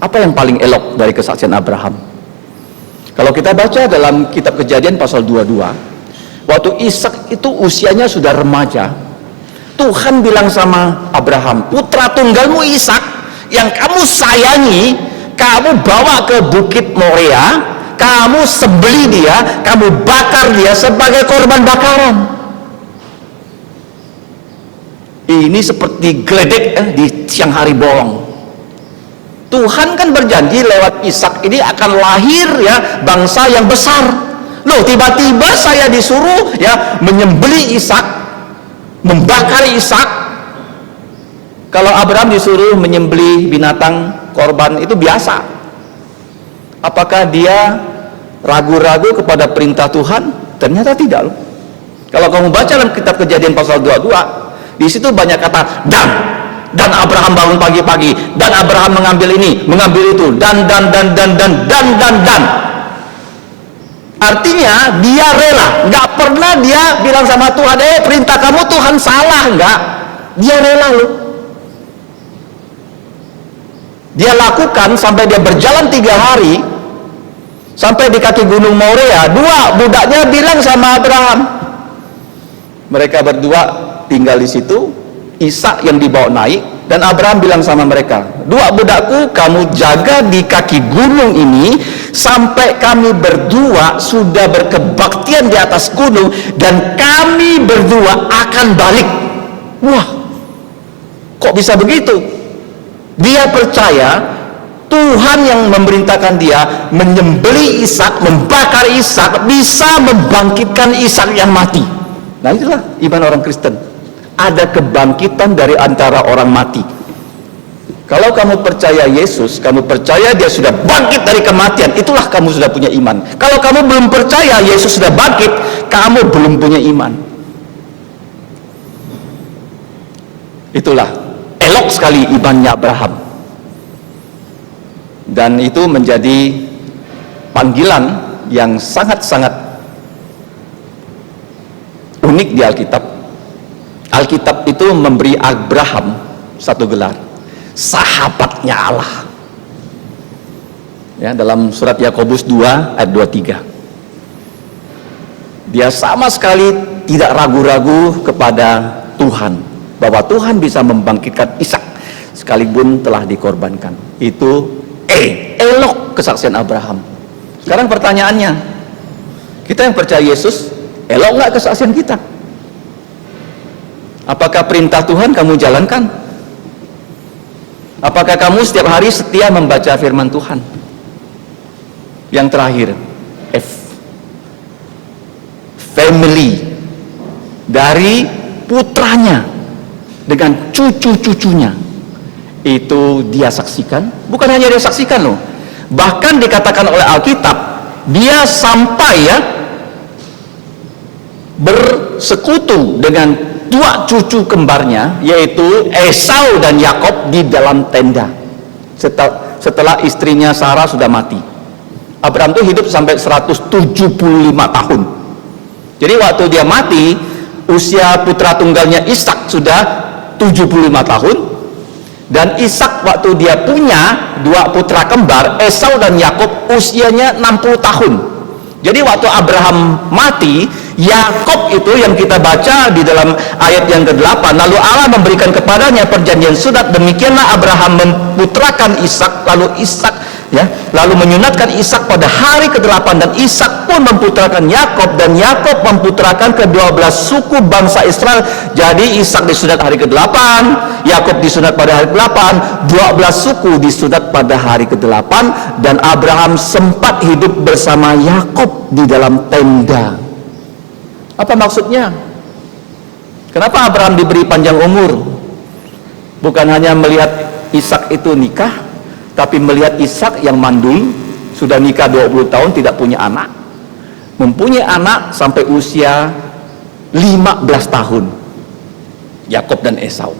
Apa yang paling elok dari kesaksian Abraham? Kalau kita baca dalam kitab Kejadian pasal 22, waktu Ishak itu usianya sudah remaja, Tuhan bilang sama Abraham, putra tunggalmu Ishak yang kamu sayangi, kamu bawa ke Bukit Moria, kamu sembelih dia, kamu bakar dia sebagai korban bakaran. Ini seperti geledek di siang hari bolong. Tuhan kan berjanji lewat Ishak ini akan lahir ya bangsa yang besar. Loh, tiba-tiba saya disuruh ya menyembelih Ishak, membakar Ishak. Kalau Abraham disuruh menyembelih binatang korban itu biasa. Apakah dia ragu-ragu kepada perintah Tuhan? Ternyata tidak loh. Kalau kamu baca dalam kitab Kejadian pasal 22, di situ banyak kata dan Abraham bangun pagi-pagi, dan Abraham mengambil ini, mengambil itu, dan. Artinya dia rela, nggak pernah dia bilang sama Tuhan, perintah kamu Tuhan salah, nggak. Dia rela loh. Dia lakukan sampai dia berjalan 3 hari, sampai di kaki gunung Moria. 2 budaknya bilang sama Abraham, mereka berdua tinggal di situ. Ishak yang dibawa naik, dan Abraham bilang sama mereka, 2 budakku kamu jaga di kaki gunung ini sampai kami berdua sudah berkebaktian di atas gunung, dan kami berdua akan balik. Wah, kok bisa begitu? Dia percaya Tuhan yang memerintahkan dia menyembelih Ishak, membakar Ishak, bisa membangkitkan Ishak yang mati. Nah itulah iman orang Kristen. Ada kebangkitan dari antara orang mati. Kalau kamu percaya Yesus, kamu percaya dia sudah bangkit dari kematian, itulah kamu sudah punya iman. Kalau kamu belum percaya Yesus sudah bangkit, kamu belum punya iman. Itulah elok sekali imannya Abraham, dan itu menjadi panggilan yang sangat-sangat unik di Alkitab. Alkitab itu memberi Abraham satu gelar, sahabatnya Allah. Ya, dalam surat Yakobus 2 ayat 23. Dia sama sekali tidak ragu-ragu kepada Tuhan, bahwa Tuhan bisa membangkitkan Ishak sekalipun telah dikorbankan. Itu elok kesaksian Abraham. Sekarang pertanyaannya, Kita yang percaya Yesus, elok nggak kesaksian kita? Apakah perintah Tuhan kamu jalankan? Apakah kamu setiap hari setia membaca firman Tuhan? Yang terakhir, F, family, dari putranya dengan cucu-cucunya itu dia saksikan. Bukan hanya dia saksikan loh, bahkan dikatakan oleh Alkitab dia sampai bersekutu dengan dua cucu kembarnya, yaitu Esau dan Yakob, di dalam tenda setelah istrinya Sarah sudah mati. Abraham itu hidup sampai 175 tahun. Jadi waktu dia mati, usia putra tunggalnya Ishak sudah 75 tahun, dan Ishak waktu dia punya dua putra kembar, Esau dan Yakob, usianya 60 tahun. Jadi waktu Abraham mati, Yakob itu yang kita baca di dalam ayat yang ke-8, lalu Allah memberikan kepadanya perjanjian sudat, demikianlah Abraham memputrakan Ishak, lalu menyunatkan Ishak pada hari ke-8, dan Ishak pun memputrakan Yakob, dan Yakob memputrakan ke-12 suku bangsa Israel. Jadi Ishak disunat hari ke-8, Yakob disunat pada hari ke-8, 12 suku disunat pada hari ke-8, dan Abraham sempat hidup bersama Yakob di dalam tenda. Apa maksudnya? Kenapa Abraham diberi panjang umur? Bukan hanya melihat Ishak itu nikah, tapi melihat Ishak yang mandul, sudah nikah 20 tahun tidak punya anak, mempunyai anak sampai usia 15 tahun. Yakob dan Esau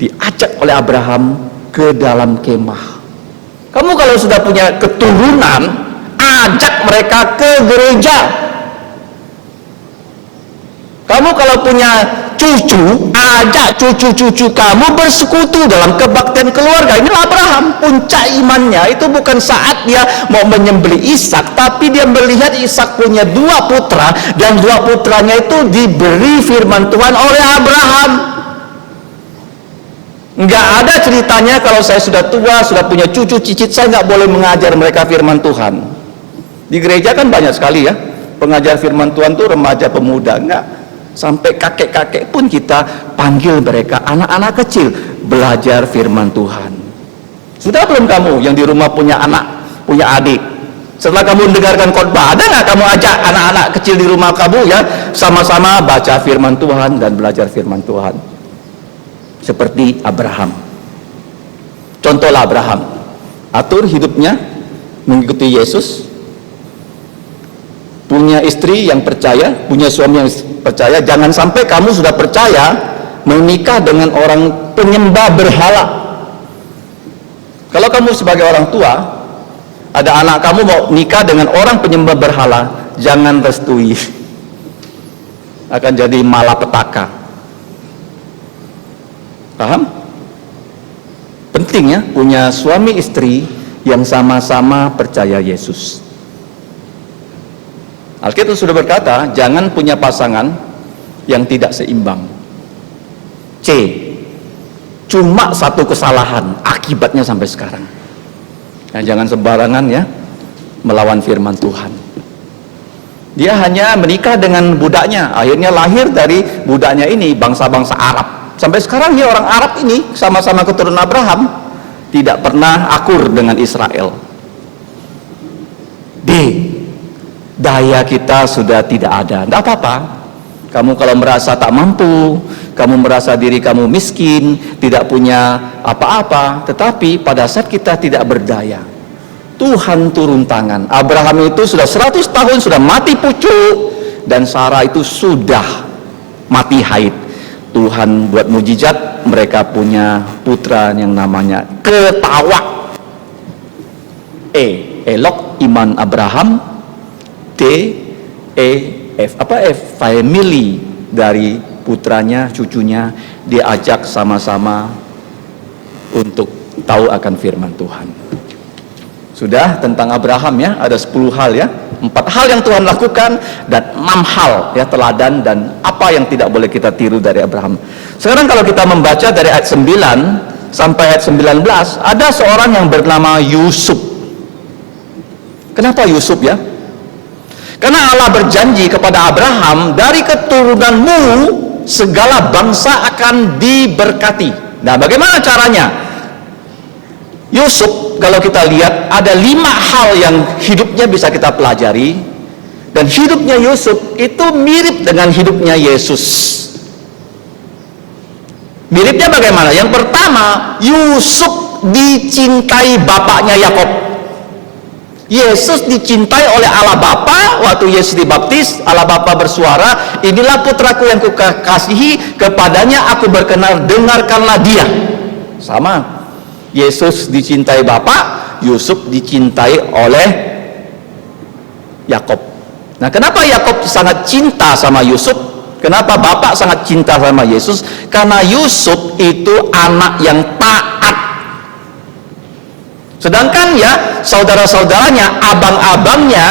diajak oleh Abraham ke dalam kemah. Kamu kalau sudah punya keturunan, ajak mereka ke gereja. Kamu kalau punya cucu, ajak cucu-cucu kamu bersekutu dalam kebaktian keluarga. Inilah Abraham, puncak imannya itu bukan saat dia mau menyembelih Ishak, tapi dia melihat Ishak punya dua putra, dan dua putranya itu diberi firman Tuhan oleh Abraham. Nggak ada ceritanya kalau saya sudah tua, sudah punya cucu cicit, saya nggak boleh mengajar mereka firman Tuhan. Di gereja kan banyak sekali ya pengajar firman Tuhan tuh remaja pemuda, enggak. Sampai kakek-kakek pun kita panggil mereka, anak-anak kecil, belajar firman Tuhan. Sudah belum kamu yang di rumah punya anak, punya adik, setelah kamu mendengarkan khotbah, ada nggak kamu ajak anak-anak kecil di rumah kamu sama-sama baca firman Tuhan dan belajar firman Tuhan? Seperti Abraham. Contohlah Abraham, atur hidupnya mengikuti Yesus, punya istri yang percaya, punya suami yang percaya. Jangan sampai kamu sudah percaya menikah dengan orang penyembah berhala. Kalau kamu sebagai orang tua, ada anak kamu mau nikah dengan orang penyembah berhala, jangan restui, akan jadi malapetaka. Paham? Penting ya punya suami istri yang sama-sama percaya Yesus. Alkitab sudah berkata, jangan punya pasangan yang tidak seimbang. C, cuma satu kesalahan, akibatnya sampai sekarang. Nah, jangan sembarangan ya melawan firman Tuhan. Dia hanya menikah dengan budaknya, akhirnya lahir dari budaknya ini bangsa-bangsa Arab. Sampai sekarang ya orang Arab ini sama-sama keturunan Abraham tidak pernah akur dengan Israel. D, daya kita sudah tidak ada. Tidak apa-apa. Kamu kalau merasa tak mampu, kamu merasa diri kamu miskin, tidak punya apa-apa, tetapi pada saat kita tidak berdaya, Tuhan turun tangan. Abraham itu sudah 100 tahun, sudah mati pucuk, dan Sarah itu sudah mati haid. Tuhan buat mujizat, mereka punya putra yang namanya Ketawa. E, elok iman Abraham. D, F, family dari putranya, cucunya, diajak sama-sama untuk tahu akan firman Tuhan. Sudah tentang Abraham ya, ada 10 hal ya, 4 hal yang Tuhan lakukan dan 6 hal ya teladan dan apa yang tidak boleh kita tiru dari Abraham. Sekarang kalau kita membaca dari ayat 9 sampai ayat 19, ada seorang yang bernama Yusuf. Kenapa Yusuf ya? Karena Allah berjanji kepada Abraham, dari keturunanmu segala bangsa akan diberkati. Nah, bagaimana caranya? Yusuf, kalau kita lihat, ada 5 hal yang hidupnya bisa kita pelajari. Dan hidupnya Yusuf itu mirip dengan hidupnya Yesus. Miripnya bagaimana? Yang pertama, Yusuf dicintai bapaknya Yakub. Yesus dicintai oleh Allah Bapa. Waktu Yesus dibaptis, Allah Bapa bersuara, inilah putraku yang kukasihi, kepadanya aku berkenan, dengarkanlah dia. Sama, Yesus dicintai Bapa, Yusuf dicintai oleh Yakub. Nah, kenapa Yakub sangat cinta sama Yusuf? Kenapa Bapak sangat cinta sama Yesus? Karena Yusuf itu anak yang taat. Sedangkan ya saudara-saudaranya, abang-abangnya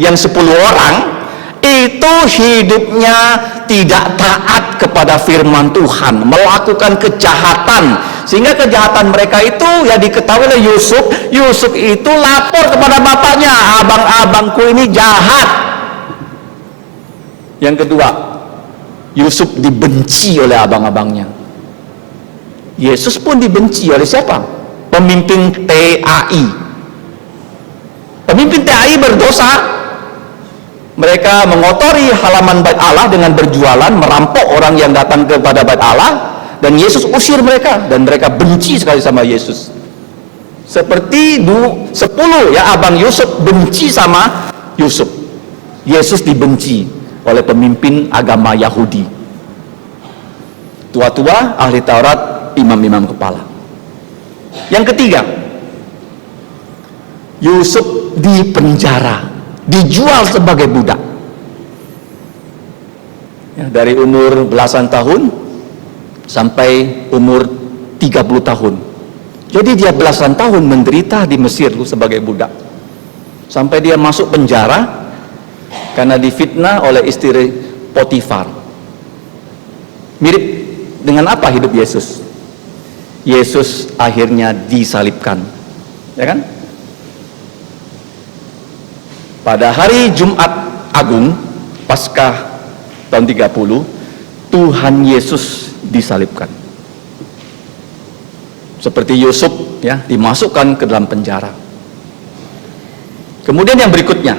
yang 10 orang itu hidupnya tidak taat kepada firman Tuhan, melakukan kejahatan, sehingga kejahatan mereka itu ya diketahui oleh Yusuf. Yusuf itu lapor kepada bapaknya, abang-abangku ini jahat. Yang kedua, Yusuf dibenci oleh abang-abangnya. Yesus pun dibenci oleh siapa? Pemimpin TAI. Pemimpin TAI berdosa. Mereka mengotori halaman bait Allah dengan berjualan, merampok orang yang datang kepada bait Allah, dan Yesus usir mereka, dan mereka benci sekali sama Yesus. Seperti 10 ya abang Yusuf benci sama Yusuf. Yesus dibenci oleh pemimpin agama Yahudi, tua-tua, ahli Taurat, imam-imam kepala. Yang ketiga, Yusuf dipenjara, dijual sebagai budak. Ya, dari umur belasan tahun sampai umur 30 tahun. Jadi dia belasan tahun menderita di Mesir sebagai budak. Sampai dia masuk penjara karena difitnah oleh istri Potifar. Mirip dengan apa hidup Yesus? Yesus akhirnya disalibkan, ya kan? Pada hari Jumat Agung Paskah tahun 30, Tuhan Yesus disalibkan. Seperti Yusuf ya, dimasukkan ke dalam penjara. Kemudian yang berikutnya,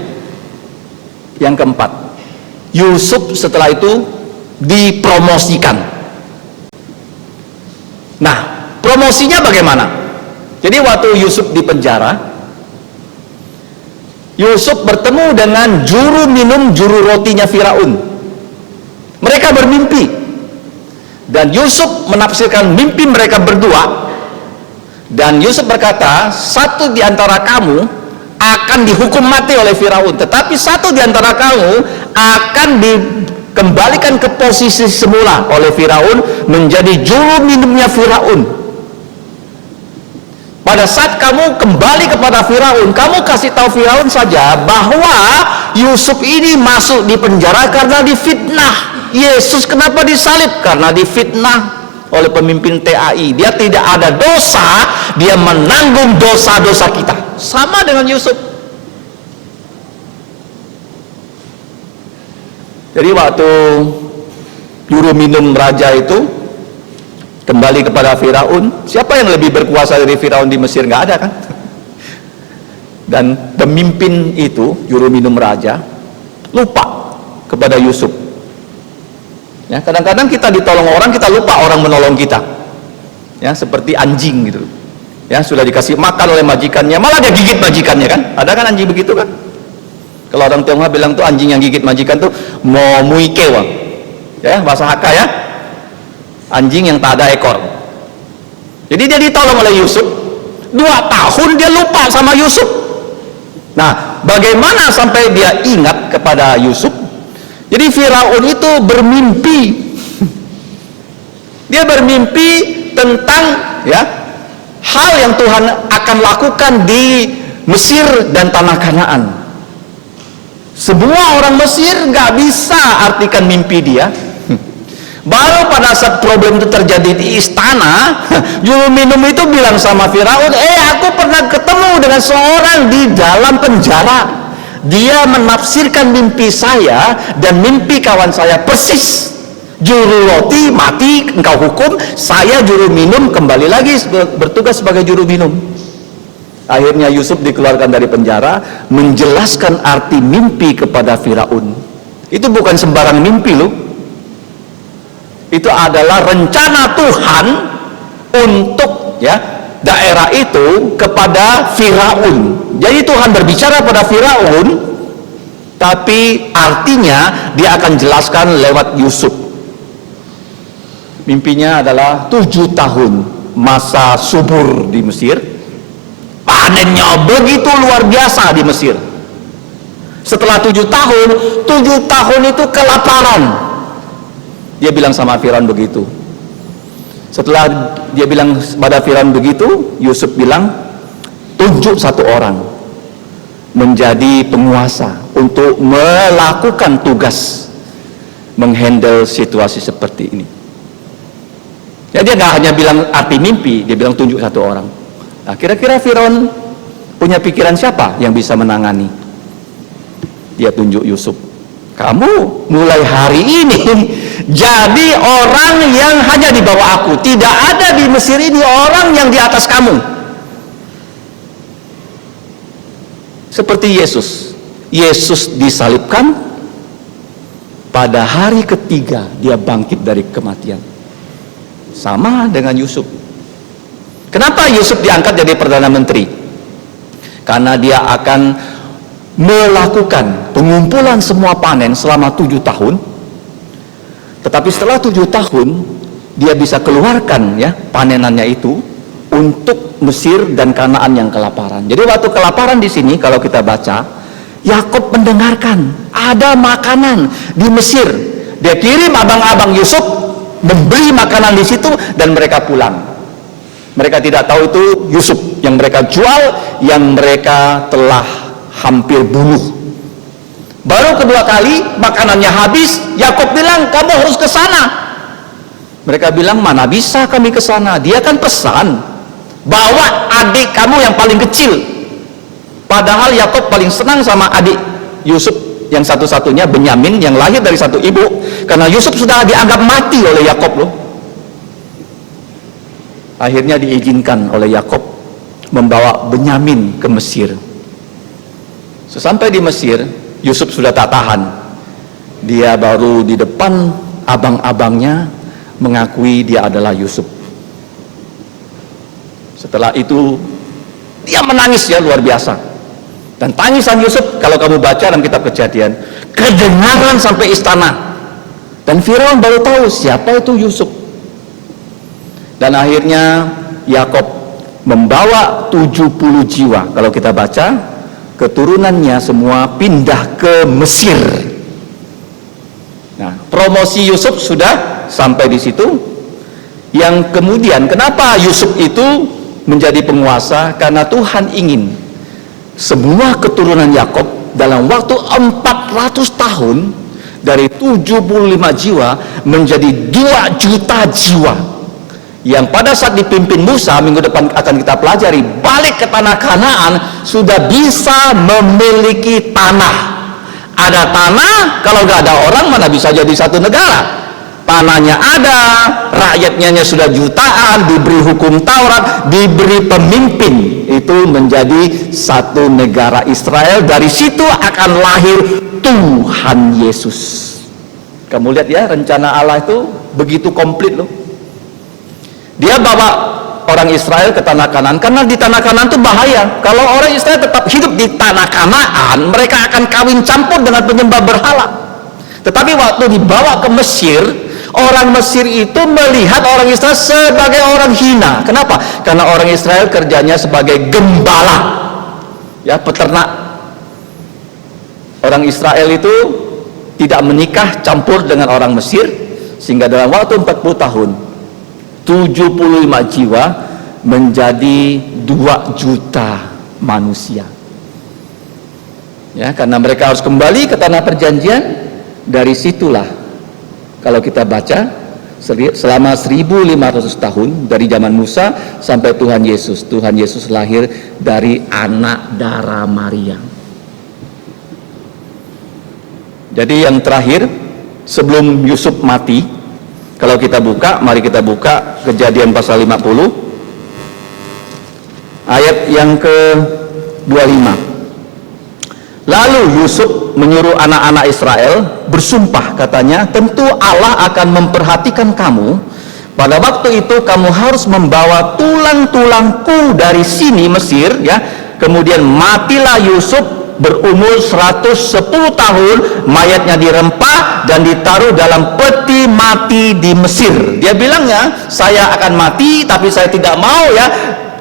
yang keempat, Yusuf setelah itu dipromosikan. Nah, promosinya bagaimana? Jadi waktu Yusuf di penjara, Yusuf bertemu dengan juru minum, juru rotinya Firaun. Mereka bermimpi, dan Yusuf menafsirkan mimpi mereka berdua. Dan Yusuf berkata, satu di antara kamu akan dihukum mati oleh Firaun, tetapi satu di antara kamu akan dikembalikan ke posisi semula oleh Firaun, menjadi juru minumnya Firaun. Pada saat kamu kembali kepada Firaun, kamu kasih tahu Firaun saja bahwa Yusuf ini masuk di penjara karena difitnah. Yesus kenapa disalib? Karena difitnah oleh pemimpin TAI. Dia tidak ada dosa, dia menanggung dosa-dosa kita. Sama dengan Yusuf. Jadi waktu juru minum raja itu kembali kepada Firaun, siapa yang lebih berkuasa dari Firaun di Mesir? Nggak ada kan? Dan pemimpin itu, juru minum raja, lupa kepada Yusuf. Ya, kadang-kadang kita ditolong orang, kita lupa orang menolong kita. Ya, seperti anjing gitu. Ya, sudah dikasih makan oleh majikannya, malah dia gigit majikannya kan? Ada kan anjing begitu kan? Kalau orang Tionghoa bilang tuh anjing yang gigit majikan tuh momuikewa. Ya, bahasa Hakka ya. Anjing yang tak ada ekor. Jadi dia ditolong oleh Yusuf. 2 tahun dia lupa sama Yusuf. Nah, bagaimana sampai dia ingat kepada Yusuf? Jadi Firaun itu bermimpi. Dia bermimpi tentang ya hal yang Tuhan akan lakukan di Mesir dan tanah Kanaan. Semua orang Mesir nggak bisa artikan mimpi dia. Baru pada saat problem itu terjadi di istana, juru minum itu bilang sama Firaun, aku pernah ketemu dengan seorang di dalam penjara. dia menafsirkan mimpi saya dan mimpi kawan saya persis. Juru roti mati, engkau hukum, saya juru minum kembali lagi bertugas sebagai juru minum. Akhirnya Yusuf dikeluarkan dari penjara, menjelaskan arti mimpi kepada Firaun. Itu bukan sembarang mimpi loh. Itu adalah rencana Tuhan untuk daerah itu kepada Firaun. Jadi Tuhan berbicara pada Firaun, tapi artinya dia akan jelaskan lewat Yusuf. Mimpinya adalah 7 tahun masa subur di Mesir. Panennya begitu luar biasa di Mesir. Setelah 7 tahun itu kelaparan. Dia bilang sama Firaun begitu. Setelah dia bilang pada Firaun begitu, Yusuf bilang, tunjuk satu orang menjadi penguasa untuk melakukan tugas menghandle situasi seperti ini. Ya, dia nggak hanya bilang arti mimpi, dia bilang tunjuk satu orang. Nah, kira-kira Firaun punya pikiran siapa yang bisa menangani? Dia tunjuk Yusuf. Kamu mulai hari ini jadi orang yang hanya di bawah aku. Tidak ada di Mesir ini orang yang di atas kamu. Seperti Yesus. Yesus disalibkan, pada hari ketiga dia bangkit dari kematian. Sama dengan Yusuf. Kenapa Yusuf diangkat jadi Perdana Menteri? Karena dia akan melakukan pengumpulan semua panen selama 7 tahun. Tetapi setelah 7 tahun dia bisa keluarkan panenannya itu untuk Mesir dan Kanaan yang kelaparan. Jadi waktu kelaparan di sini kalau kita baca, Yakub mendengarkan ada makanan di Mesir. Dia kirim abang-abang Yusuf membeli makanan di situ dan mereka pulang. Mereka tidak tahu itu Yusuf yang mereka jual, yang mereka telah hampir bunuh. Baru kedua kali makanannya habis, Yakub bilang kamu harus ke sana. Mereka bilang mana bisa kami ke sana, dia kan pesan bawa adik kamu yang paling kecil. Padahal Yakub paling senang sama adik Yusuf yang satu-satunya, Benyamin, yang lahir dari satu ibu, karena Yusuf sudah dianggap mati oleh Yakub loh. Akhirnya diizinkan oleh Yakub membawa Benyamin ke Mesir. Sesampai di Mesir, Yusuf sudah tak tahan. Dia baru di depan abang-abangnya mengakui dia adalah Yusuf. Setelah itu dia menangis luar biasa. Dan tangisan Yusuf kalau kamu baca dalam kitab Kejadian kedengaran sampai istana. Dan Firaun baru tahu siapa itu Yusuf. Dan akhirnya Yakub membawa 70 jiwa. Kalau kita baca, keturunannya semua pindah ke Mesir. Nah, promosi Yusuf sudah sampai di situ. Yang kemudian kenapa Yusuf itu menjadi penguasa? Karena Tuhan ingin semua keturunan Yakub dalam waktu 400 tahun dari 75 jiwa menjadi 2 juta jiwa, yang pada saat dipimpin Musa minggu depan akan kita pelajari, balik ke tanah Kanaan sudah bisa memiliki tanah. Ada tanah, kalau nggak ada orang mana bisa jadi satu negara. Tanahnya ada, rakyatnya sudah jutaan, diberi hukum Taurat, diberi pemimpin, itu menjadi satu negara Israel. Dari situ akan lahir Tuhan Yesus. Kamu lihat ya, rencana Allah itu begitu komplit loh. Dia bawa orang Israel ke tanah Kanaan, karena di tanah Kanaan itu bahaya. Kalau orang Israel tetap hidup di tanah Kanaan, mereka akan kawin campur dengan penyembah berhala. Tetapi waktu dibawa ke Mesir, orang Mesir itu melihat orang Israel sebagai orang hina. Kenapa? Karena orang Israel kerjanya sebagai gembala, peternak. Orang Israel itu tidak menikah campur dengan orang Mesir, sehingga dalam waktu 40 tahun 75 jiwa menjadi 2 juta manusia. Karena mereka harus kembali ke tanah perjanjian. Dari situlah kalau kita baca selama 1500 tahun dari zaman Musa sampai Tuhan Yesus. Tuhan Yesus lahir dari anak darah Maria. Jadi yang terakhir sebelum Yusuf mati, kalau kita buka, mari kita buka Kejadian pasal 50 ayat yang ke-25. Lalu Yusuf menyuruh anak-anak Israel bersumpah, katanya, tentu Allah akan memperhatikan kamu. Pada waktu itu kamu harus membawa tulang-tulangku dari sini Mesir, ya. Kemudian matilah Yusuf berumur 110 tahun, mayatnya dirempah dan ditaruh dalam peti mati di Mesir. Dia bilangnya, saya akan mati tapi saya tidak mau ya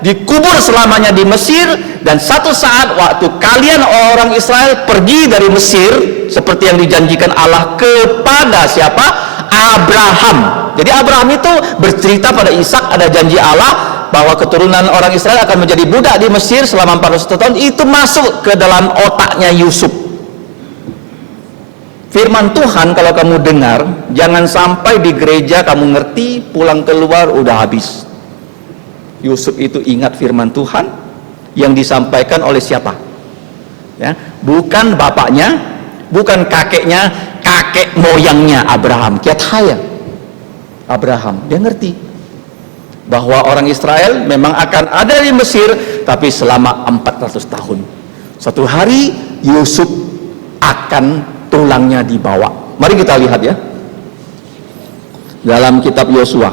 dikubur selamanya di Mesir, dan satu saat waktu kalian orang Israel pergi dari Mesir seperti yang dijanjikan Allah kepada siapa? Abraham. Jadi Abraham itu bercerita pada Ishak, ada janji Allah bahwa keturunan orang Israel akan menjadi budak di Mesir selama 400 tahun. Itu masuk ke dalam otaknya Yusuf. Firman Tuhan kalau kamu dengar, jangan sampai di gereja kamu ngerti, pulang keluar udah habis. Yusuf itu ingat firman Tuhan yang disampaikan oleh siapa? Ya, bukan bapaknya, bukan kakeknya, kakek moyangnya Abraham. Kiat haya Abraham, dia ngerti bahwa orang Israel memang akan ada di Mesir, tapi selama 400 tahun. Satu hari Yusuf akan tulangnya dibawa. Mari kita lihat ya, dalam kitab Yosua.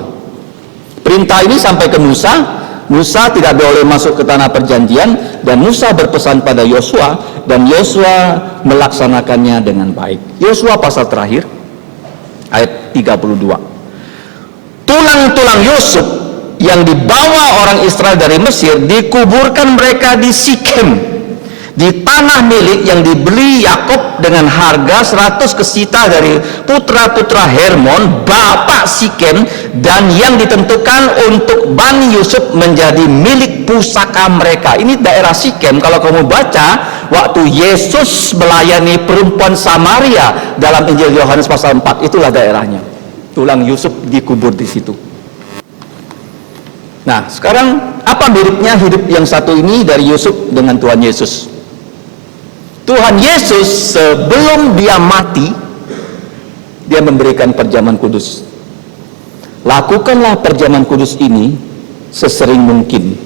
Perintah ini sampai ke Musa. Musa tidak boleh masuk ke tanah perjanjian, dan Musa berpesan pada Yosua, dan Yosua melaksanakannya dengan baik. Yosua pasal terakhir ayat 32. Tulang-tulang Yusuf yang dibawa orang Israel dari Mesir dikuburkan mereka di Sikem, di tanah milik yang dibeli Yakub dengan harga 100 kesita dari putra-putra Hermon, bapak Sikem, dan yang ditentukan untuk Bani Yusuf menjadi milik pusaka mereka. Ini daerah Sikem. Kalau kamu baca waktu Yesus melayani perempuan Samaria dalam Injil Yohanes pasal 4, itulah daerahnya. Tulang Yusuf dikubur di situ. Nah, sekarang apa miripnya hidup yang satu ini dari Yusuf dengan Tuhan Yesus? Tuhan Yesus sebelum dia mati, dia memberikan perjamuan kudus. Lakukanlah perjamuan kudus ini sesering mungkin.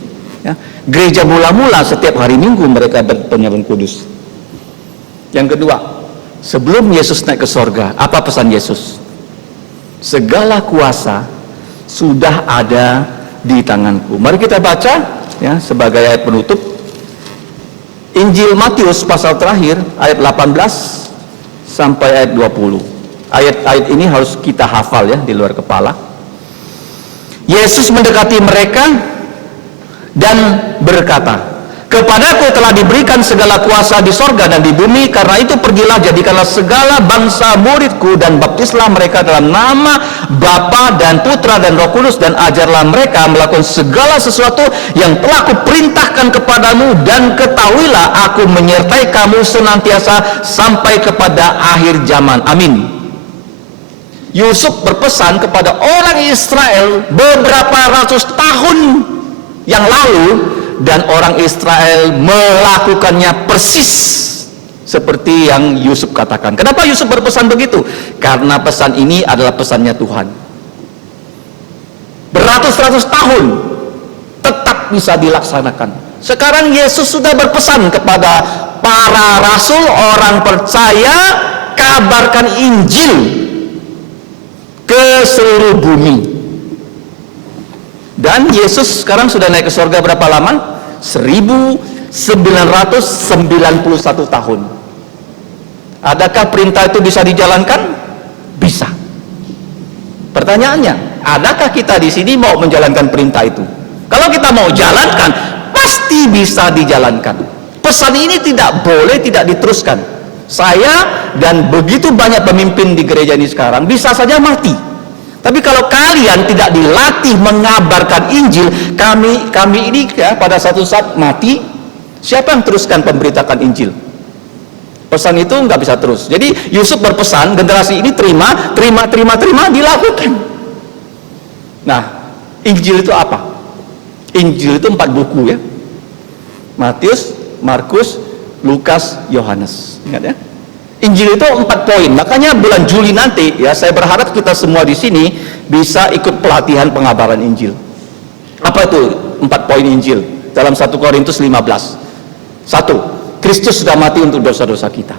Ya. Gereja mula-mula setiap hari Minggu mereka berperjamuan kudus. Yang kedua, sebelum Yesus naik ke sorga, apa pesan Yesus? Segala kuasa sudah ada di tanganku. Mari kita baca ya sebagai ayat penutup. Injil Matius pasal terakhir ayat 18 sampai ayat 20. Ayat-ayat ini harus kita hafal ya di luar kepala. Yesus mendekati mereka dan berkata, kepadaku telah diberikan segala kuasa di sorga dan di bumi, karena itu pergilah, jadikanlah segala bangsa muridku dan baptislah mereka dalam nama Bapa dan Putra dan Roh Kudus, dan ajarlah mereka melakukan segala sesuatu yang telah kuperintahkan kepadamu, dan ketahuilah aku menyertai kamu senantiasa sampai kepada akhir zaman. Amin. Yusuf berpesan kepada orang Israel beberapa ratus tahun yang lalu, dan orang Israel melakukannya persis seperti yang Yusuf katakan. Kenapa Yusuf berpesan begitu? Karena pesan ini adalah pesannya Tuhan. Beratus-ratus tahun tetap bisa dilaksanakan. Sekarang Yesus sudah berpesan kepada para rasul, orang percaya, kabarkan Injil ke seluruh bumi. Dan Yesus sekarang sudah naik ke surga berapa lama? 1991 tahun. Adakah perintah itu bisa dijalankan? Bisa. Pertanyaannya, adakah kita di sini mau menjalankan perintah itu? Kalau kita mau jalankan, pasti bisa dijalankan. Pesan ini tidak boleh tidak diteruskan. Saya dan begitu banyak pemimpin di gereja ini sekarang bisa saja mati. Tapi kalau kalian tidak dilatih mengabarkan Injil, kami ini ya, pada satu saat mati, siapa yang teruskan pemberitakan Injil? Pesan itu nggak bisa terus. Jadi Yusuf berpesan, generasi ini terima, dilakukan. Nah, Injil itu apa? Injil itu 4 buku ya. Matius, Markus, Lukas, Yohanes. Ingat ya? Injil itu 4 poin. Makanya bulan Juli nanti ya, saya berharap kita semua di sini bisa ikut pelatihan pengabaran Injil. Apa itu 4 poin Injil? Dalam 1 Korintus 15. 1. Kristus sudah mati untuk dosa-dosa kita.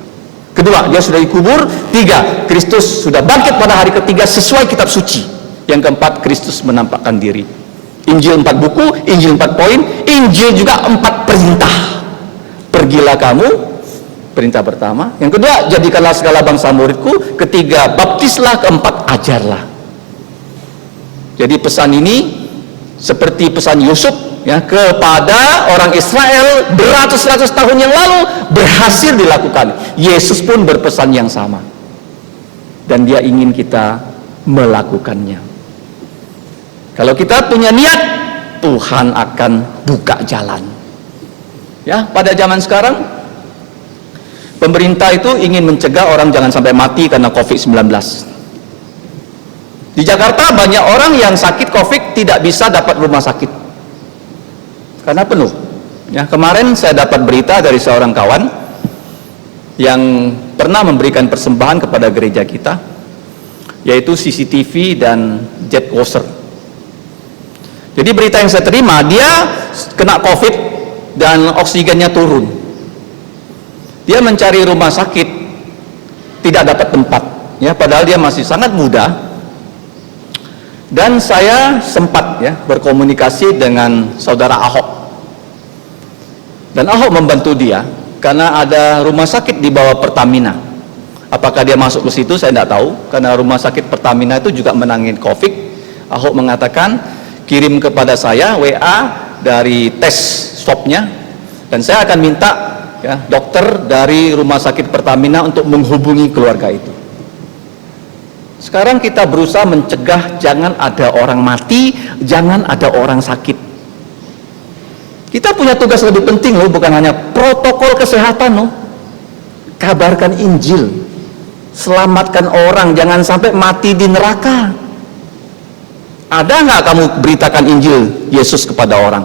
Kedua, dia sudah dikubur. 3. Kristus sudah bangkit pada hari ketiga sesuai kitab suci. Yang keempat, Kristus menampakkan diri. Injil 4 buku, Injil 4 poin, Injil juga 4 perintah. Pergilah kamu, perintah pertama. Yang kedua, jadikanlah segala bangsa muridku. Ketiga, baptislah. Keempat, ajarlah. Jadi pesan ini seperti pesan Yusuf ya, kepada orang Israel beratus-ratus tahun yang lalu berhasil dilakukan. Yesus pun berpesan yang sama. Dan dia ingin kita melakukannya. Kalau kita punya niat, Tuhan akan buka jalan. Ya, pada zaman sekarang pemerintah itu ingin mencegah orang jangan sampai mati karena COVID-19. Di Jakarta banyak orang yang sakit COVID tidak bisa dapat rumah sakit karena penuh. Ya, kemarin saya dapat berita dari seorang kawan yang pernah memberikan persembahan kepada gereja kita, yaitu CCTV dan jet washer. Jadi berita yang saya terima, dia kena COVID dan oksigennya turun. Dia mencari rumah sakit, tidak dapat tempat. Ya, padahal dia masih sangat muda. Dan saya sempat ya berkomunikasi dengan saudara Ahok. Dan Ahok membantu dia karena ada rumah sakit di bawah Pertamina. Apakah dia masuk ke situ saya tidak tahu, karena rumah sakit Pertamina itu juga menangani COVID. Ahok mengatakan kirim kepada saya WA dari tes swabnya, dan saya akan minta ya dokter dari rumah sakit Pertamina untuk menghubungi keluarga itu. Sekarang kita berusaha mencegah jangan ada orang mati, jangan ada orang sakit. Kita punya tugas lebih penting loh, bukan hanya protokol kesehatan loh. Kabarkan Injil, selamatkan orang, jangan sampai mati di neraka. Ada nggak kamu beritakan Injil Yesus kepada orang?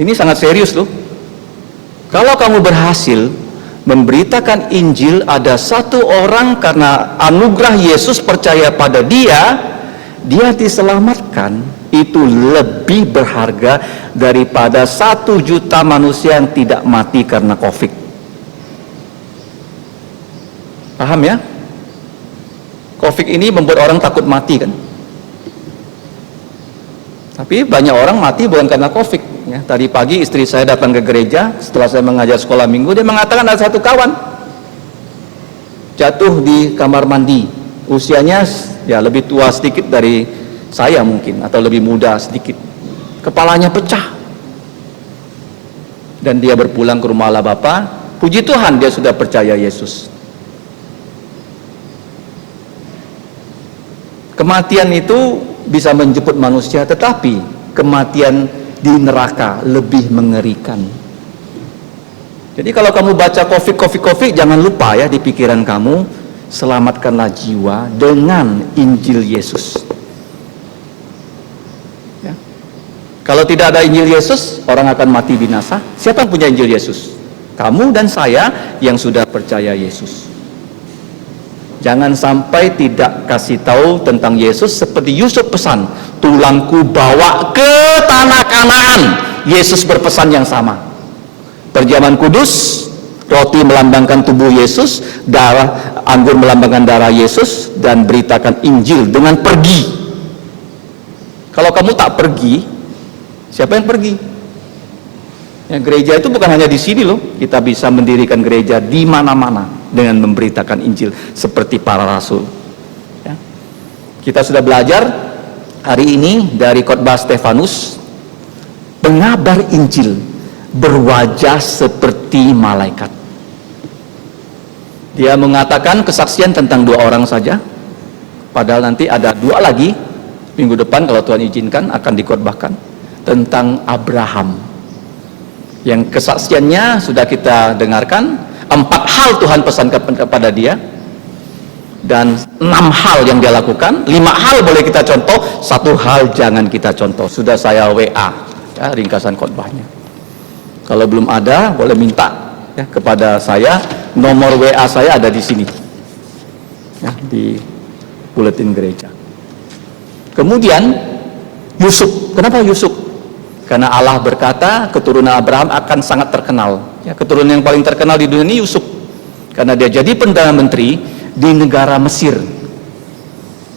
Ini sangat serius loh. Kalau kamu berhasil memberitakan Injil, ada satu orang karena anugerah Yesus percaya pada dia diselamatkan, itu lebih berharga daripada 1 juta manusia yang tidak mati karena COVID. Paham ya? COVID ini membuat orang takut mati kan? Tapi banyak orang mati bukan karena COVID. Ya, tadi pagi istri saya datang ke gereja setelah saya mengajar sekolah minggu, dia mengatakan ada satu kawan jatuh di kamar mandi, usianya ya lebih tua sedikit dari saya mungkin, atau lebih muda sedikit, kepalanya pecah, dan dia berpulang ke rumah Allah Bapa. Puji Tuhan dia sudah percaya Yesus. Kematian itu bisa menjemput manusia, tetapi kematian di neraka lebih mengerikan. Jadi kalau kamu baca COVID, jangan lupa ya di pikiran kamu, selamatkanlah jiwa dengan Injil Yesus. Ya. Kalau tidak ada Injil Yesus, orang akan mati binasa. Siapa yang punya Injil Yesus? Kamu dan saya yang sudah percaya Yesus. Jangan sampai tidak kasih tahu tentang Yesus seperti Yusuf pesan, tulangku bawa ke tanah Kanaan. Yesus berpesan yang sama. Perjamuan kudus, roti melambangkan tubuh Yesus, darah anggur melambangkan darah Yesus, dan beritakan Injil dengan pergi. Kalau kamu tak pergi, siapa yang pergi? Ya, gereja itu bukan hanya di sini loh. Kita bisa mendirikan gereja di mana-mana dengan memberitakan Injil seperti para rasul. Ya. Kita sudah belajar hari ini dari khotbah Stefanus, pengabar Injil berwajah seperti malaikat. Dia mengatakan kesaksian tentang 2 orang saja, padahal nanti ada 2 lagi minggu depan kalau Tuhan izinkan akan dikhotbahkan tentang Abraham, yang kesaksiannya sudah kita dengarkan. 4 hal Tuhan pesankan kepada dia, dan 6 hal yang dia lakukan. 5 hal boleh kita contoh, 1 hal jangan kita contoh. Sudah saya WA ya, ringkasan khotbahnya. Kalau belum ada, boleh minta ya kepada saya. Nomor WA saya ada di sini, ya, di buletin gereja. Kemudian Yusuf, kenapa Yusuf? Karena Allah berkata keturunan Abraham akan sangat terkenal. Ya, keturunan yang paling terkenal di dunia ini Yusuf, karena dia jadi perdana menteri di negara Mesir,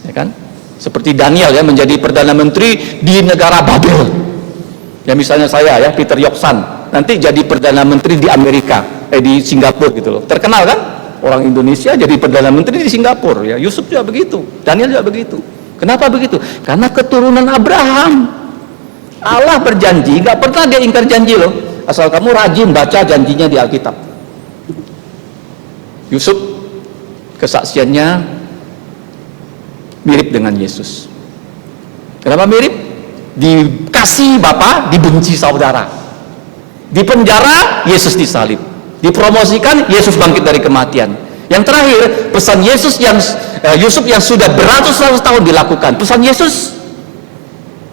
ya kan? Seperti Daniel ya, menjadi perdana menteri di negara Babel. Ya misalnya saya ya, Peter Yoksan, nanti jadi perdana menteri di Amerika, di Singapura gitu loh. Terkenal kan? Orang Indonesia jadi perdana menteri di Singapura. Ya, Yusuf juga begitu, Daniel juga begitu. Kenapa begitu? Karena keturunan Abraham. Allah berjanji, nggak pernah dia ingkar janji loh. Asal kamu rajin baca janjinya di Alkitab. Yusuf kesaksiannya mirip dengan Yesus. Kenapa mirip? Dikasih Bapa, dibenci saudara. Di penjara, Yesus disalib. Dipromosikan, Yesus bangkit dari kematian. Yang terakhir, pesan Yesus yang Yusuf yang sudah beratus-ratus tahun dilakukan. Pesan Yesus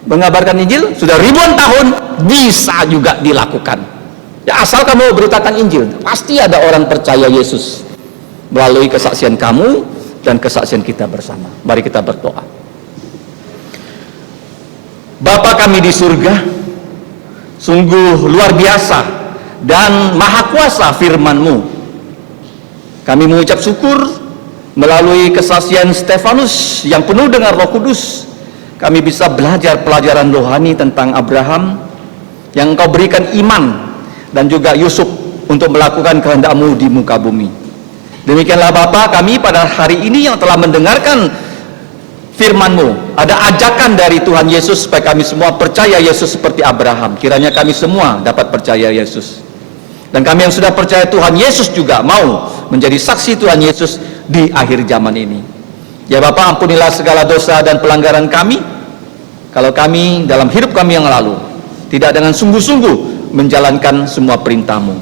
mengabarkan Injil sudah ribuan tahun bisa juga dilakukan. Ya, asal kamu beritakan Injil, pasti ada orang percaya Yesus melalui kesaksian kamu dan kesaksian kita bersama. Mari kita berdoa. Bapa kami di surga, sungguh luar biasa dan maha kuasa firman-Mu. Kami mengucap syukur melalui kesaksian Stefanus yang penuh dengan Roh Kudus. Kami bisa belajar pelajaran rohani tentang Abraham yang Engkau berikan iman, dan juga Yusuf untuk melakukan kehendak-Mu di muka bumi. Demikianlah Bapa, kami pada hari ini yang telah mendengarkan firman-Mu, ada ajakan dari Tuhan Yesus supaya kami semua percaya Yesus seperti Abraham. Kiranya kami semua dapat percaya Yesus. Dan kami yang sudah percaya Tuhan Yesus juga mau menjadi saksi Tuhan Yesus di akhir zaman ini. Ya Bapa, ampunilah segala dosa dan pelanggaran kami, kalau kami dalam hidup kami yang lalu tidak dengan sungguh-sungguh menjalankan semua perintah-Mu.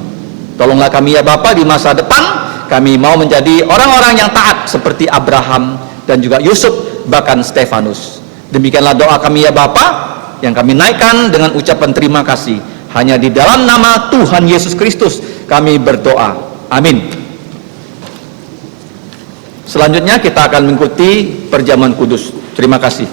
Tolonglah kami ya Bapa, di masa depan kami mau menjadi orang-orang yang taat seperti Abraham dan juga Yusuf, bahkan Stefanus. Demikianlah doa kami ya Bapa, yang kami naikkan dengan ucapan terima kasih. Hanya di dalam nama Tuhan Yesus Kristus kami berdoa. Amin. Selanjutnya kita akan mengikuti perjamuan kudus. Terima kasih.